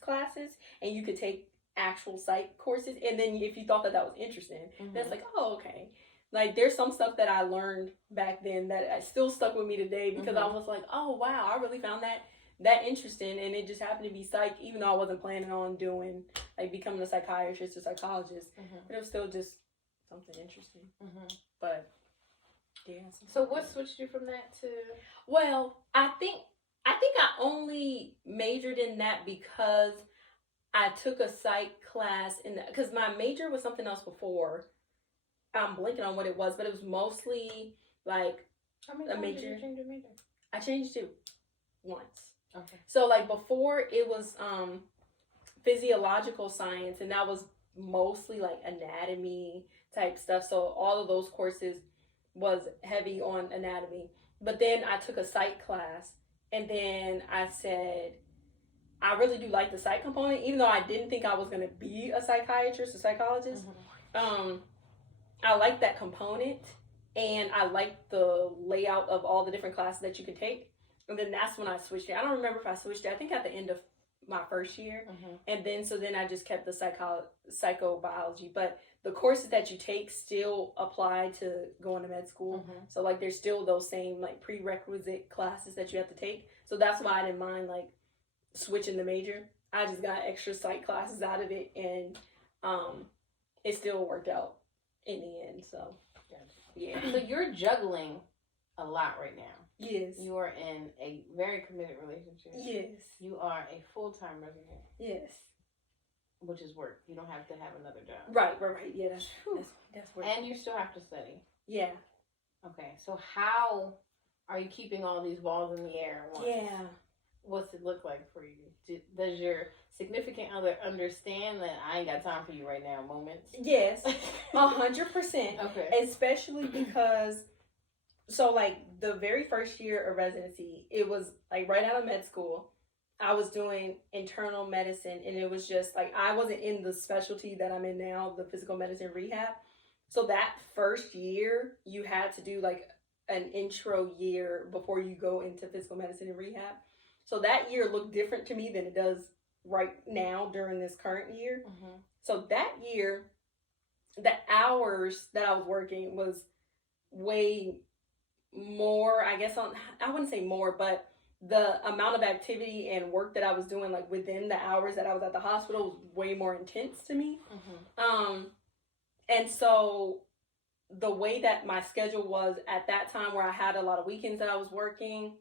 classes, and you could take actual psych courses, and then if you thought that was interesting, that's like, oh, okay. Like, there's some stuff that I learned back then that I still stuck with me today, because I was like, oh wow, I really found that interesting, and it just happened to be psych, even though I wasn't planning on doing like becoming a psychiatrist or psychologist, but it was still just something interesting. But yeah. So what switched you from that to? Well, I think I only majored in that because I took a psych class because my major was something else before. I'm blanking on what it was, but it was mostly like a major. Did you change your major? I changed it once. Okay. So like before it was physiological science, and that was mostly like anatomy type stuff. So all of those courses was heavy on anatomy. But then I took a psych class, and then I said, I really do like the psych component, even though I didn't think I was going to be a psychiatrist or psychologist. I like that component, and I like the layout of all the different classes that you can take. And then that's when I switched it. I don't remember if I switched it. I think at the end of my first year. And then I just kept the psychobiology. But the courses that you take still apply to going to med school. So like there's still those same like prerequisite classes that you have to take. So that's why I didn't mind like switching the major. I just got extra psych classes out of it, and it still worked out in the end. So yeah. So you're juggling a lot right now. Yes. You are in a very committed relationship. Yes. You are a full-time resident. Yes. Which is work. You don't have to have another job. Right. Yeah, that's work. And you still have to study. Yeah. Okay. So how are you keeping all these balls in the air at once? Yeah. What's it look like for you? Does your significant other understand that I ain't got time for you right now moments? Yes. 100%. Okay. Especially because, so like the very first year of residency, it was like right out of med school. I was doing internal medicine, and it was just like I wasn't in the specialty that I'm in now, the physical medicine rehab. So that first year, you had to do like an intro year before you go into physical medicine and rehab. So that year looked different to me than it does right now during this current year. So that year, the hours that I was working was way more, I guess, I wouldn't say more, but the amount of activity and work that I was doing like within the hours that I was at the hospital was way more intense to me. And so the way that my schedule was at that time, where I had a lot of weekends that I was working,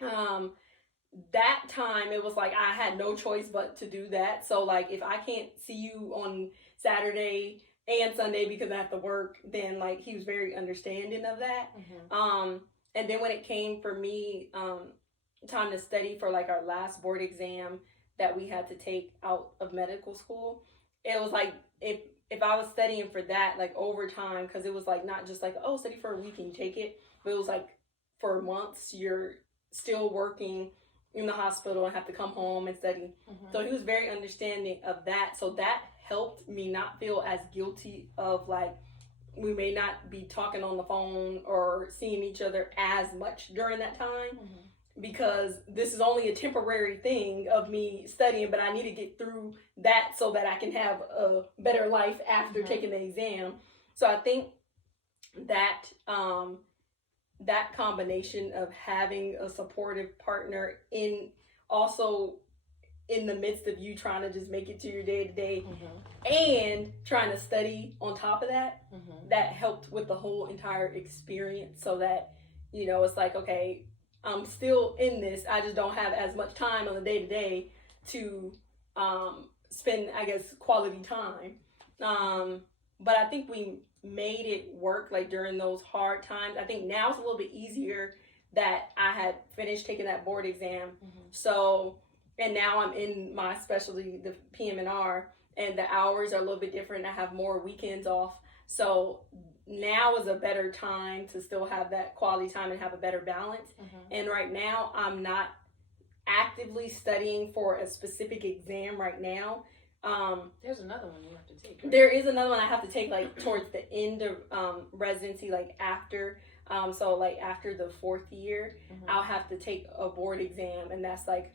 that time it was like I had no choice but to do that. So like if I can't see you on Saturday and Sunday because I have to work, then like he was very understanding of that. And then when it came for me time to study for like our last board exam that we had to take out of medical school, it was like if I was studying for that like over time, because it was like not just like, oh, study for a week and you take it, but it was like for months you're still working in the hospital and have to come home and study. So he was very understanding of that. So that helped me not feel as guilty of like we may not be talking on the phone or seeing each other as much during that time, because this is only a temporary thing of me studying, but I need to get through that so that I can have a better life after taking the exam. So I think that that combination of having a supportive partner in the midst of you trying to just make it to your day-to-day and trying to study on top of that, that helped with the whole entire experience, so that, you know, it's like, okay, I'm still in this, I just don't have as much time on the day-to-day to spend, I guess, quality time. But I think we made it work like during those hard times. I think now it's a little bit easier that I had finished taking that board exam. So, and now I'm in my specialty, the PM&R, and the hours are a little bit different. I have more weekends off. So now is a better time to still have that quality time and have a better balance. And right now I'm not actively studying for a specific exam right now. There's another one you have to take. Right? There is another one I have to take like towards the end of residency, like after So like after the 4th year, I'll have to take a board exam, and that's like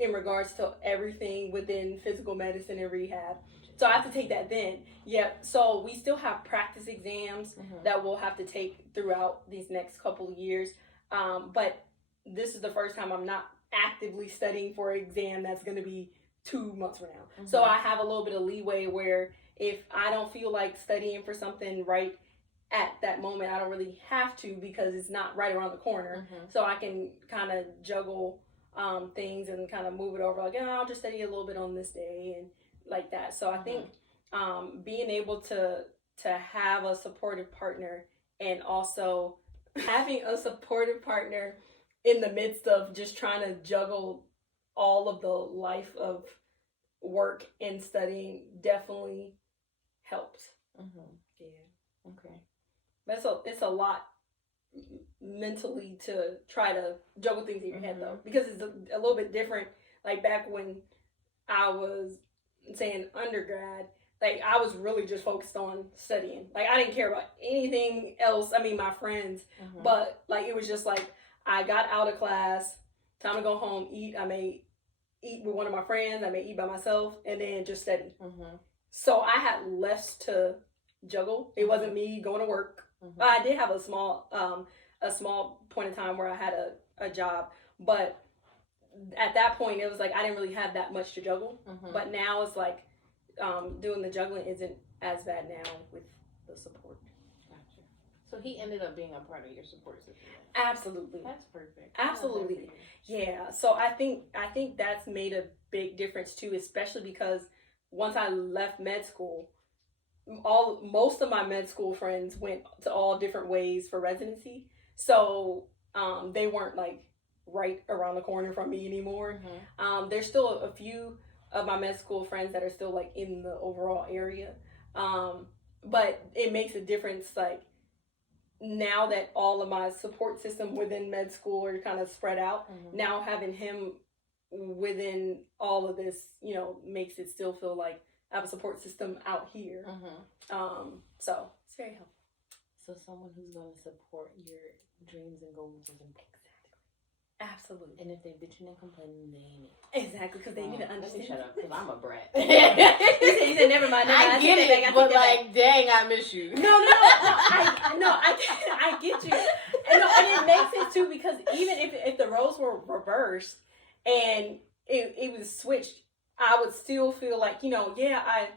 in regards to everything within physical medicine and rehab. So I have to take that then. Yeah. So we still have practice exams that we'll have to take throughout these next couple of years. But this is the first time I'm not actively studying for an exam that's going to be 2 months from now. So I have a little bit of leeway where if I don't feel like studying for something right at that moment, I don't really have to because it's not right around the corner. So I can kind of juggle things and kind of move it over, like, I'll just study a little bit on this day and like that. So I think being able to have a supportive partner, and also having a supportive partner in the midst of just trying to juggle all of the life of work and studying definitely helps. Yeah. Okay. But it's a lot mentally to try to juggle things in your head, though, because it's a little bit different. Like back when I was saying undergrad, like I was really just focused on studying. Like I didn't care about anything else. I mean, my friends, but like it was just like I got out of class, time to go home, eat. I may eat with one of my friends. I may eat by myself, and then just study. So I had less to juggle. It wasn't me going to work. I did have a small point in time where I had a job, but at that point it was like I didn't really have that much to juggle. But now it's like doing the juggling isn't as bad now with the support. Gotcha. So he ended up being a part of your support system. Absolutely. That's perfect. Absolutely. Yeah. So I think that's made a big difference too, especially because once I left med school, most of my med school friends went to all different ways for residency. So they weren't like right around the corner from me anymore. There's still a few of my med school friends that are still like in the overall area. But it makes a difference, like now that all of my support system within med school are kind of spread out, now having him within all of this, makes it still feel like I have a support system out here. So it's very helpful. So someone who's going to support your dreams and goals is important. Absolutely. And if they're bitching and complaining, they ain't it. Exactly, because they need to understand. Shut up, because I'm a brat. He said, never mind. I get it, but like, dang, I miss you. No, I get you. And it makes sense too, because even if the roles were reversed and it was switched, I would still feel like, I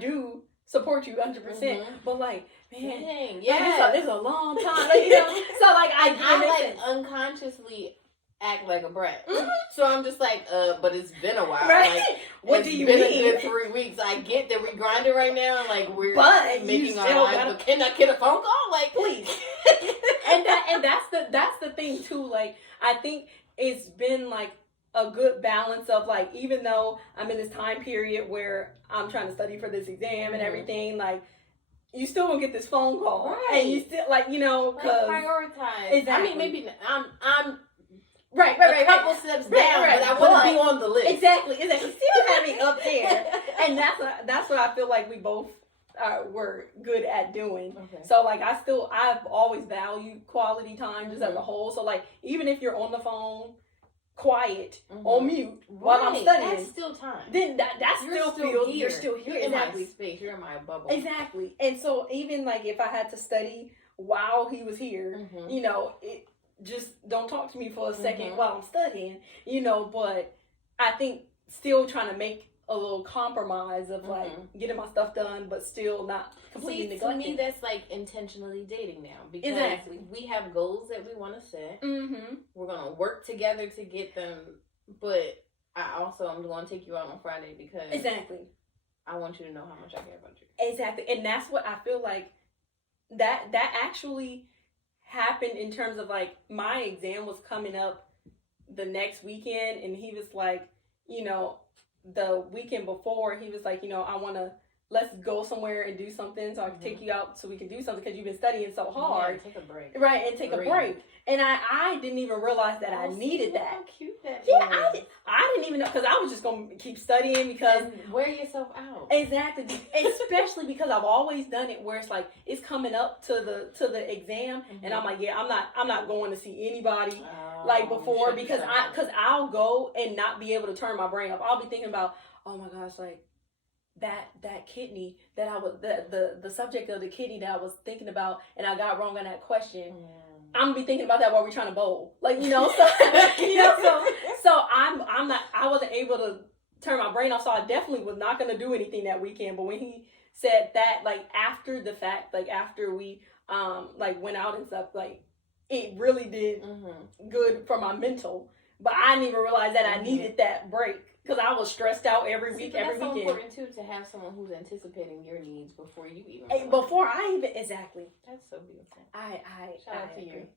do support you 100%. But like, man, dang, it's a long time. Like, so like I like unconsciously act like a brat. So I'm just like, but it's been a while. Right? Like, what do you mean? It's been a good 3 weeks. I get that we're grinding right now, and like we're making our lives. But can I get a phone call? Like, please. and that's the thing too. Like, I think it's been like a good balance of like, even though I'm in this time period where I'm trying to study for this exam and everything, like, you still gonna get this phone call, right? And you still like, cause prioritize. Exactly. I mean, maybe I'm right, a couple steps down, but I want to be on the list. Exactly. Still having up there, and that's what I feel like we both were good at doing. Okay. So like I've always valued quality time just as a whole. So like even if you're on the phone, quiet, on mute while I'm studying, that's still time. Then that's still feels here. You're still here. You're in my space. You're in my bubble. Exactly. And so even like if I had to study while he was here, it just don't talk to me for a second while I'm studying, but I think still trying to make a little compromise of like getting my stuff done, but still not completely neglecting. To me, that's like intentionally dating now, because we have goals that we want to set. We're gonna work together to get them, but I'm going to take you out on Friday because I want you to know how much I care about you. Exactly, and that's what I feel like that actually happened in terms of like my exam was coming up the next weekend, and he was like, the weekend before, he was like, I want to let's go somewhere and do something so I can take you out so we can do something because you've been studying so hard. Yeah, take a break. Right, and take a break. And I didn't even realize that I needed that. How cute that is. I didn't even know because I was just going to keep studying because... And wear yourself out. Exactly. Especially because I've always done it where it's like, it's coming up to the exam and I'm like, yeah, I'm not going to see anybody like before because I'll go and not be able to turn my brain off. I'll be thinking about, oh my gosh, like, that kidney that I was the subject of the kidney that I was thinking about and I got wrong on that question. I'm gonna be thinking about that while we're trying to bowl, like so I wasn't able to turn my brain off, so I definitely was not gonna do anything that weekend. But when he said that, like after the fact, like after we like went out and stuff, like it really did good for my mental. But I didn't even realize that I needed that break. Because I was stressed out every week, every weekend. That's so important, too, to have someone who's anticipating your needs before you even... Exactly. That's so beautiful. Shout out to you.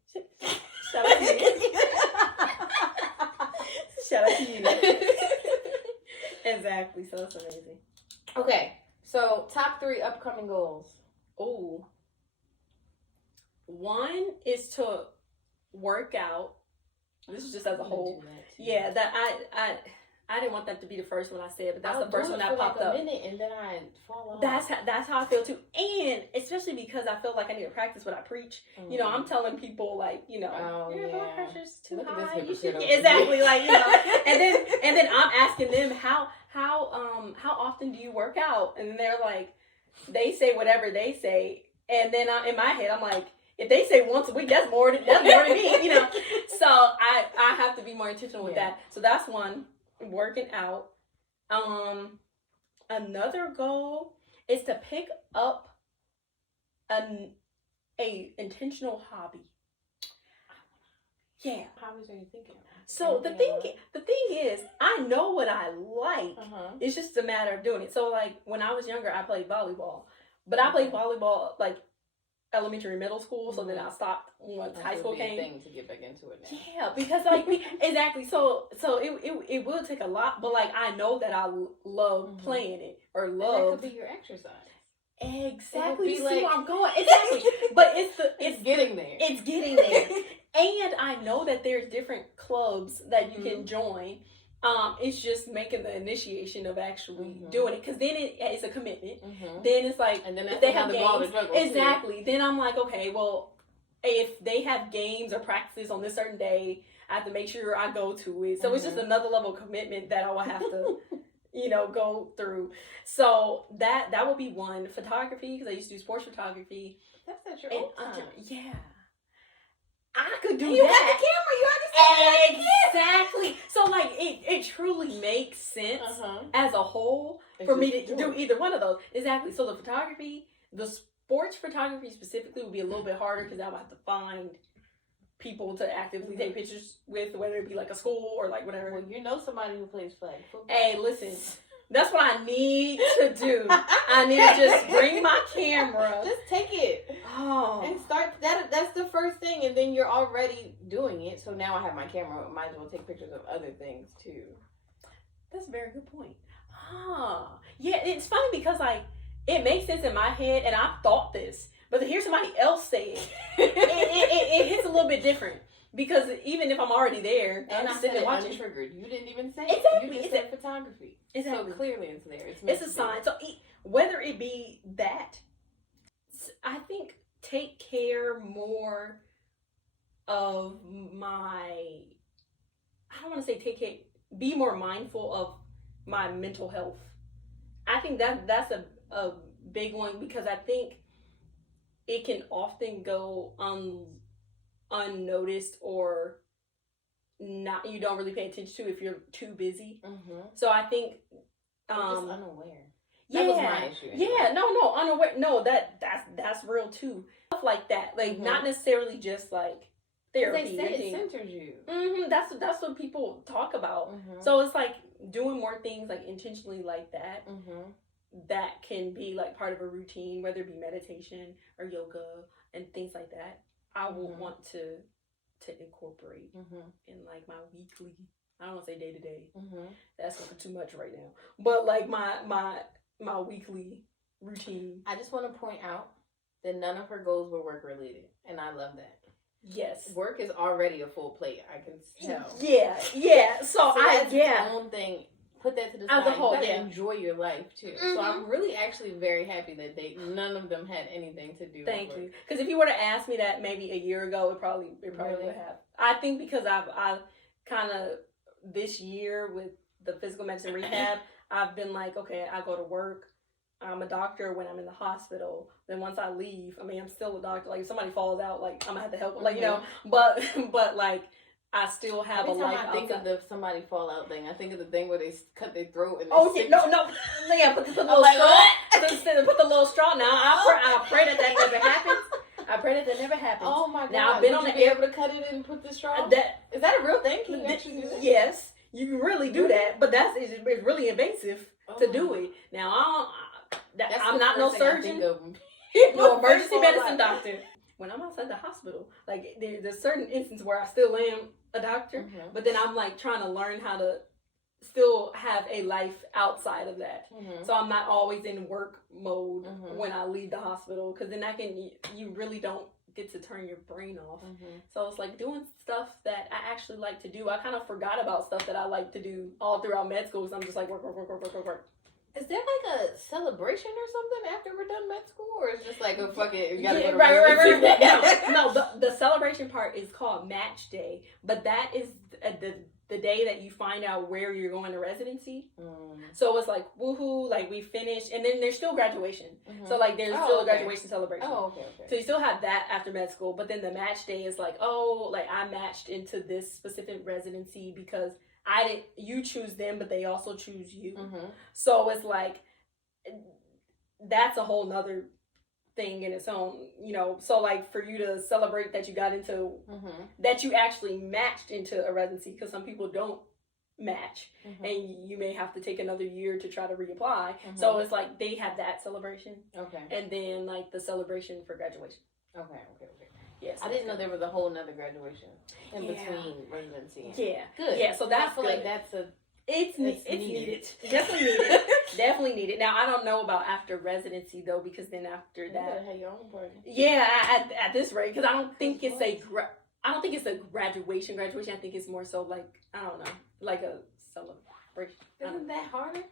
Shout out to you. Shout out to you. Exactly. So that's amazing. Okay. So, top 3 upcoming goals. Oh. One is to work out. This is just as a whole. Yeah, that I didn't want that to be the first one I said, but that's the first one that popped up. A minute and then I fall off. That's how I feel too, and especially because I feel like I need to practice what I preach. You know, I'm telling people like, your blood pressure's too high. You should exactly like and then I'm asking them how often do you work out, and they're like, they say whatever they say, and then in my head I'm like, if they say once a week, that's more than me, So I have to be more intentional with that. So that's one. Working out. Another goal is to pick up a intentional hobby. Yeah. Hobbies are you thinking? So the thing is, I know what I like. It's just a matter of doing it. So like when I was younger, I played volleyball, but I played volleyball like elementary and middle school, so then I stopped once high school came. Thing to get back into it now. Yeah, because like exactly. So it will take a lot, but like I know that I love playing it or love. And that could be your exercise. Exactly. See where I'm going. Exactly. But it's getting there. It's getting there. And I know that there's different clubs that you can join. It's just making the initiation of actually doing it, because then it's a commitment. Then it's like, and then if they have games, exactly. Then I'm like, okay, well, if they have games or practices on this certain day, I have to make sure I go to it. So it's just another level of commitment that I will have to, go through. So that would be one. Photography, because I used to do sports photography. That's at your own time. Yeah. I could do that. You got the camera. You understand? Exactly. So like it truly makes sense as a whole for me to do either one of those. Exactly. So the photography, the sports photography specifically, would be a little bit harder because I would have to find people to actively take pictures with, whether it be like a school or like whatever. Well, somebody who plays flag football. Hey, listen. That's what I need to do. I need to just bring my camera. Just take it. Oh. And start that. That's the first thing, and then you're already doing it. So now I have my camera. Might as well take pictures of other things too. That's a very good point. Yeah, it's funny because like it makes sense in my head, and I thought this, but to hear somebody else say it, it hits a little bit different. Because even if I'm already there, and I'm sitting watching. Untriggered. You didn't even say exactly. You just said photography. Exactly. So clearly it's there. It's a sign. So whether it be that, I think take care more of my. I don't want to say take care. Be more mindful of my mental health. I think that's a big one, because I think it can often go unnoticed, or not, you don't really pay attention to if you're too busy. So I think just unaware. That was my issue. Yeah, no, unaware. No, that's real too. Stuff like that, like not necessarily just like therapy. They say it centers you. That's what people talk about. So it's like doing more things like intentionally like that. That can be like part of a routine, whether it be meditation or yoga and things like that. I will want to incorporate in like my weekly. I don't want to say day to day. That's looking too much right now. But like my weekly routine. I just want to point out that none of her goals were work related, and I love that. Yes, work is already a full plate. I can tell. Yeah. So that's its own thing. Put that to the side. As a whole, you gotta enjoy your life too. So I'm really actually very happy that none of them had anything to do. Thank with you. Because if you were to ask me that maybe a year ago, it probably would have. I think because I've kind of this year with the physical medicine rehab, I've been like, okay, I go to work. I'm a doctor when I'm in the hospital. Then once I leave, I mean, I'm still a doctor. Like if somebody falls out, like I'm gonna have to help. Like but like. I still have Every a time life I think outside. of the somebody fall out thing, I think of the thing where they cut their throat and Yeah, put the little straw. Put the little straw. Now I pray that never happens. I pray that never happens. Oh my god! Now I've been on the air able to cut it and put the straw. Is that a real thing? Can you actually do that? Yes, you can really do that, but it's really invasive to do it. Now I'm not no surgeon, no emergency medicine doctor. When I'm outside the hospital, like there's certain instances where I still am a doctor, but then I'm like trying to learn how to still have a life outside of that. So I'm not always in work mode when I leave the hospital, because then you really don't get to turn your brain off. So it's like doing stuff that I actually like to do. I kind of forgot about stuff that I like to do all throughout med school, so I'm just like work. Is there like a celebration or something after we're done med school, or is it just like a fuck it, you gotta go to right. No, the celebration part is called match day, but that is the day that you find out where you're going to residency. So it's like woohoo, like we finished, and then there's still graduation. So like there's still a graduation celebration. Okay. So you still have that after med school, but then the match day is like, oh, like I matched into this specific residency because you choose them, but they also choose you. So it's like, that's a whole nother thing in its own, so like for you to celebrate that you got into, that you actually matched into a residency, because some people don't match, and you may have to take another year to try to reapply. So it's like they have that celebration. And then like the celebration for graduation. Okay. Yes, I didn't know there was a whole nother graduation in between residency. Good. Yeah, so that's good. Like that's it's needed. Definitely needed. Now I don't know about after residency though, because then after that, you better have your own party. Yeah, at this rate, because I don't think it's a graduation. I think it's more so like, I don't know, like a celebration. Isn't that harder?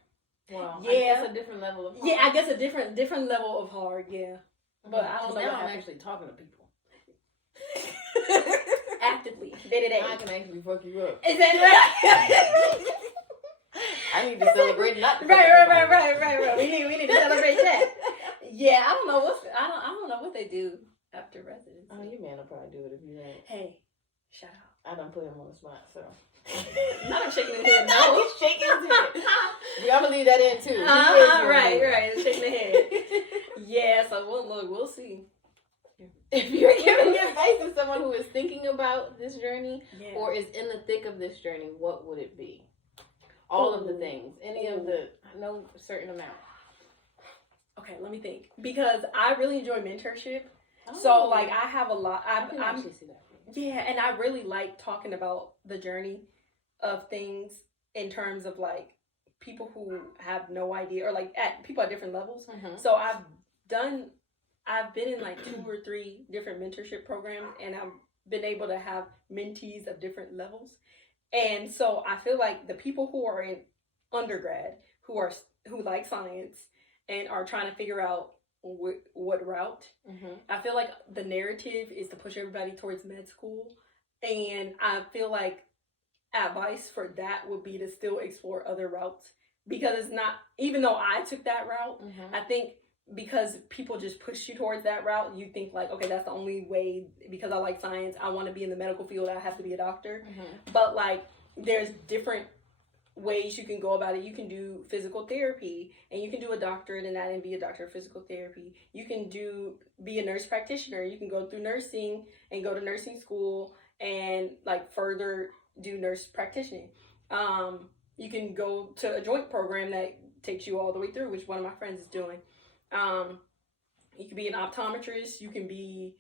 Well, yeah, I guess a different level of hard. Yeah, I guess a different level of hard. Yeah, but I don't know. Now I'm actually talking to people. Actively, day-to-day. I can actually fuck you up. Is that right? I need to celebrate, not right. We need to celebrate that. Yeah, I don't know what they do after residency. Oh, your man will probably do it if you want. Hey, shout out. I done put him on the spot, so. Not him shaking his head. No, he's shaking his head. I'm gonna leave that in too. Right. Shaking the head. Yeah, so we'll see. If you're giving advice to someone who is thinking about this journey or is in the thick of this journey, what would it be? All of the things. Any of the, no certain amount. Okay, let me think. Because I really enjoy mentorship. So, like, I have a lot. I can actually see that. Yeah, and I really like talking about the journey of things in terms of, like, people who have no idea, or, like, people at different levels. So, I've been in, like, 2 or 3 different mentorship programs, and I've been able to have mentees of different levels. And so I feel like the people who are in undergrad, who like science and are trying to figure out what route, I feel like the narrative is to push everybody towards med school. And I feel like advice for that would be to still explore other routes, because it's not, even though I took that route, I think because people just push you towards that route, you think like, okay, that's the only way, because I like science, I want to be in the medical field, I have to be a doctor. But like, there's different ways you can go about it. You can do physical therapy, and you can do a doctorate in that and be a doctor of physical therapy. You can be a nurse practitioner. You can go through nursing and go to nursing school and like further do nurse practitioning. You can go to a joint program that takes you all the way through, which one of my friends is doing. You can be an optometrist. You can be,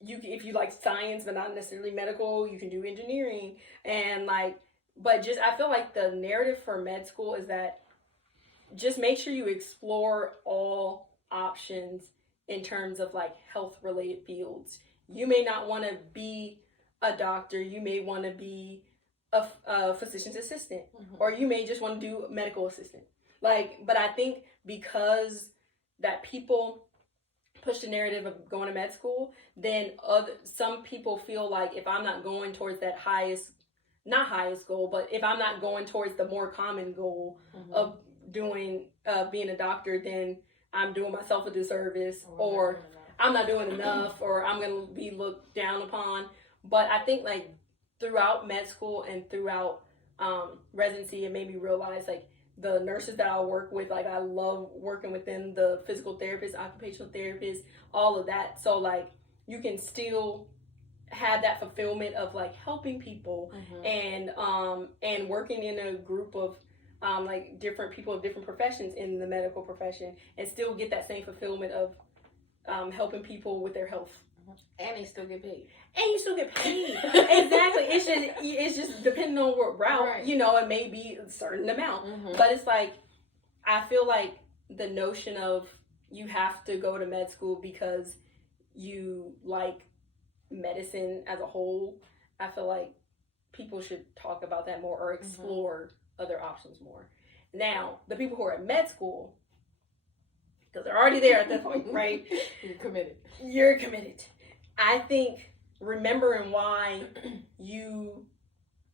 if you like science but not necessarily medical, you can do engineering. And like, but just, I feel like the narrative for med school is that just make sure you explore all options in terms of like health related fields. You may not want to be a doctor, you may want to be a physician's assistant, or you may just want to do medical assistant. Like, but I think because that people push the narrative of going to med school, then some people feel like if I'm not going towards that not highest goal, but if I'm not going towards the more common goal of doing being a doctor, then I'm doing myself a disservice, or I'm not doing enough, or I'm going to be looked down upon. But I think like throughout med school and throughout residency, it made me realize like the nurses that I work with, like I love working with them, the physical therapists, occupational therapists, all of that. So like you can still have that fulfillment of like helping people and working in a group of like different people of different professions in the medical profession, and still get that same fulfillment of helping people with their health. And they still get paid. And you still get paid. Exactly. It's just depending on what route, right. You know, it may be a certain amount. But it's like, I feel like the notion of you have to go to med school because you like medicine as a whole, I feel like people should talk about that more, or explore other options more. Now, the people who are at med school, because they're already there at that point, right? You're committed. I think remembering why you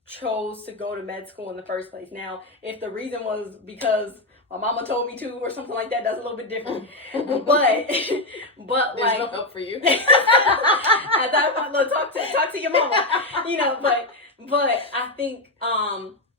chose to go to med school in the first place. Now, if the reason was because my mama told me to or something like that, that's a little bit different. But there's like, no help for you. At that point, look, talk to your mama. You know, but I think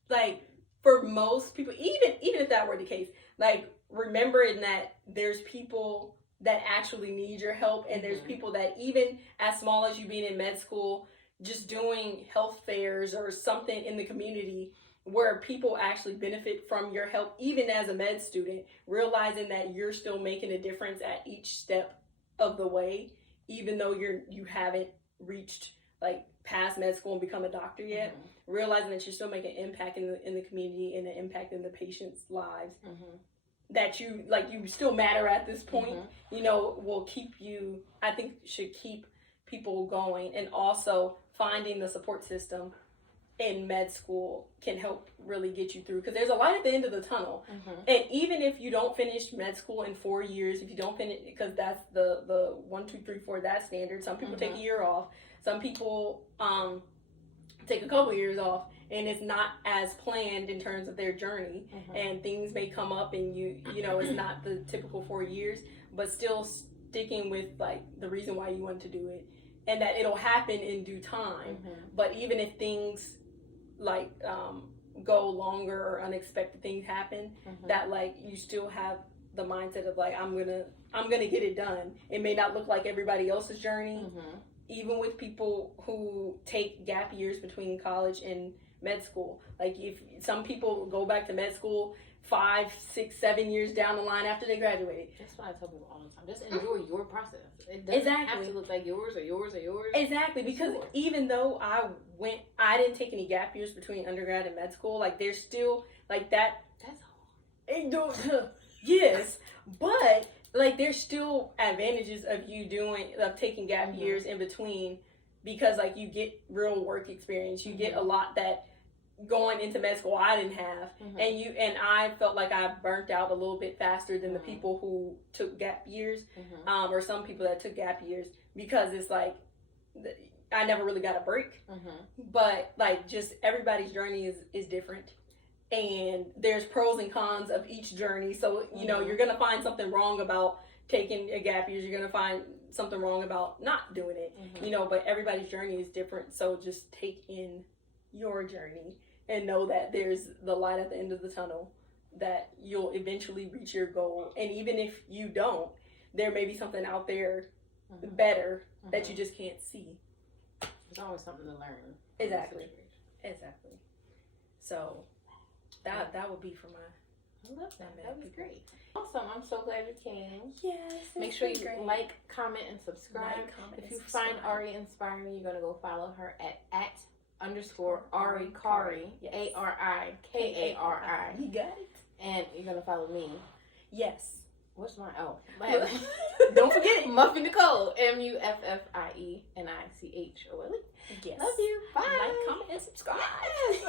like for most people, even if that were the case, like remembering that there's people that actually need your help, and there's people that even as small as you being in med school, just doing health fairs or something in the community where people actually benefit from your help, even as a med student, realizing that you're still making a difference at each step of the way, even though you haven't reached like past med school and become a doctor yet, realizing that you're still making an impact in the community and an impact in the patients' lives. That you still matter at this point, you know, will keep you, I think should keep people going. And also finding the support system in med school can help really get you through, because there's a light at the end of the tunnel. And even if you don't finish med school in 4 years, if you don't finish, because that's the 1, 2, 3, 4, that standard. Some people take a year off, some people take a couple years off, and it's not as planned in terms of their journey, and things may come up, and you know it's not the typical 4 years, but still sticking with like the reason why you want to do it, and that it'll happen in due time. But even if things like go longer or unexpected things happen, that like you still have the mindset of like I'm gonna get it done. It may not look like everybody else's journey. Even with people who take gap years between college and med school, like if some people go back to med school 5, 6, 7 years down the line after they graduated. That's what I tell people all the time. Just enjoy your process. It doesn't have to look like yours or yours or yours. Exactly, because even though I didn't take any gap years between undergrad and med school, like there's still like that. That's hard. Yes, but like there's still advantages of taking gap years in between, because like you get real work experience, you get a lot that going into med school I didn't have, and I felt like I burnt out a little bit faster than the people who took gap years, or some people that took gap years, because it's like I never really got a break. But like just everybody's journey is different. And there's pros and cons of each journey. So, you know, you're going to find something wrong about taking a gap year. You're going to find something wrong about not doing it, you know, but everybody's journey is different. So just take in your journey and know that there's the light at the end of the tunnel, that you'll eventually reach your goal. And even if you don't, there may be something out there better that you just can't see. There's always something to learn. Exactly. So that would be for my. I love that. That was great. Awesome. I'm so glad you came. Yes. Make sure you like, comment, and subscribe. If you find Ari inspiring, you're going to go follow her at _Ari Kari, ARIKARI. You got it. And you're gonna follow me. Yes. What's my Don't forget it. Muffin Nicole. MuffinieNichole. Yes. Yes. Love you. Bye. Like, comment, and subscribe. Yes.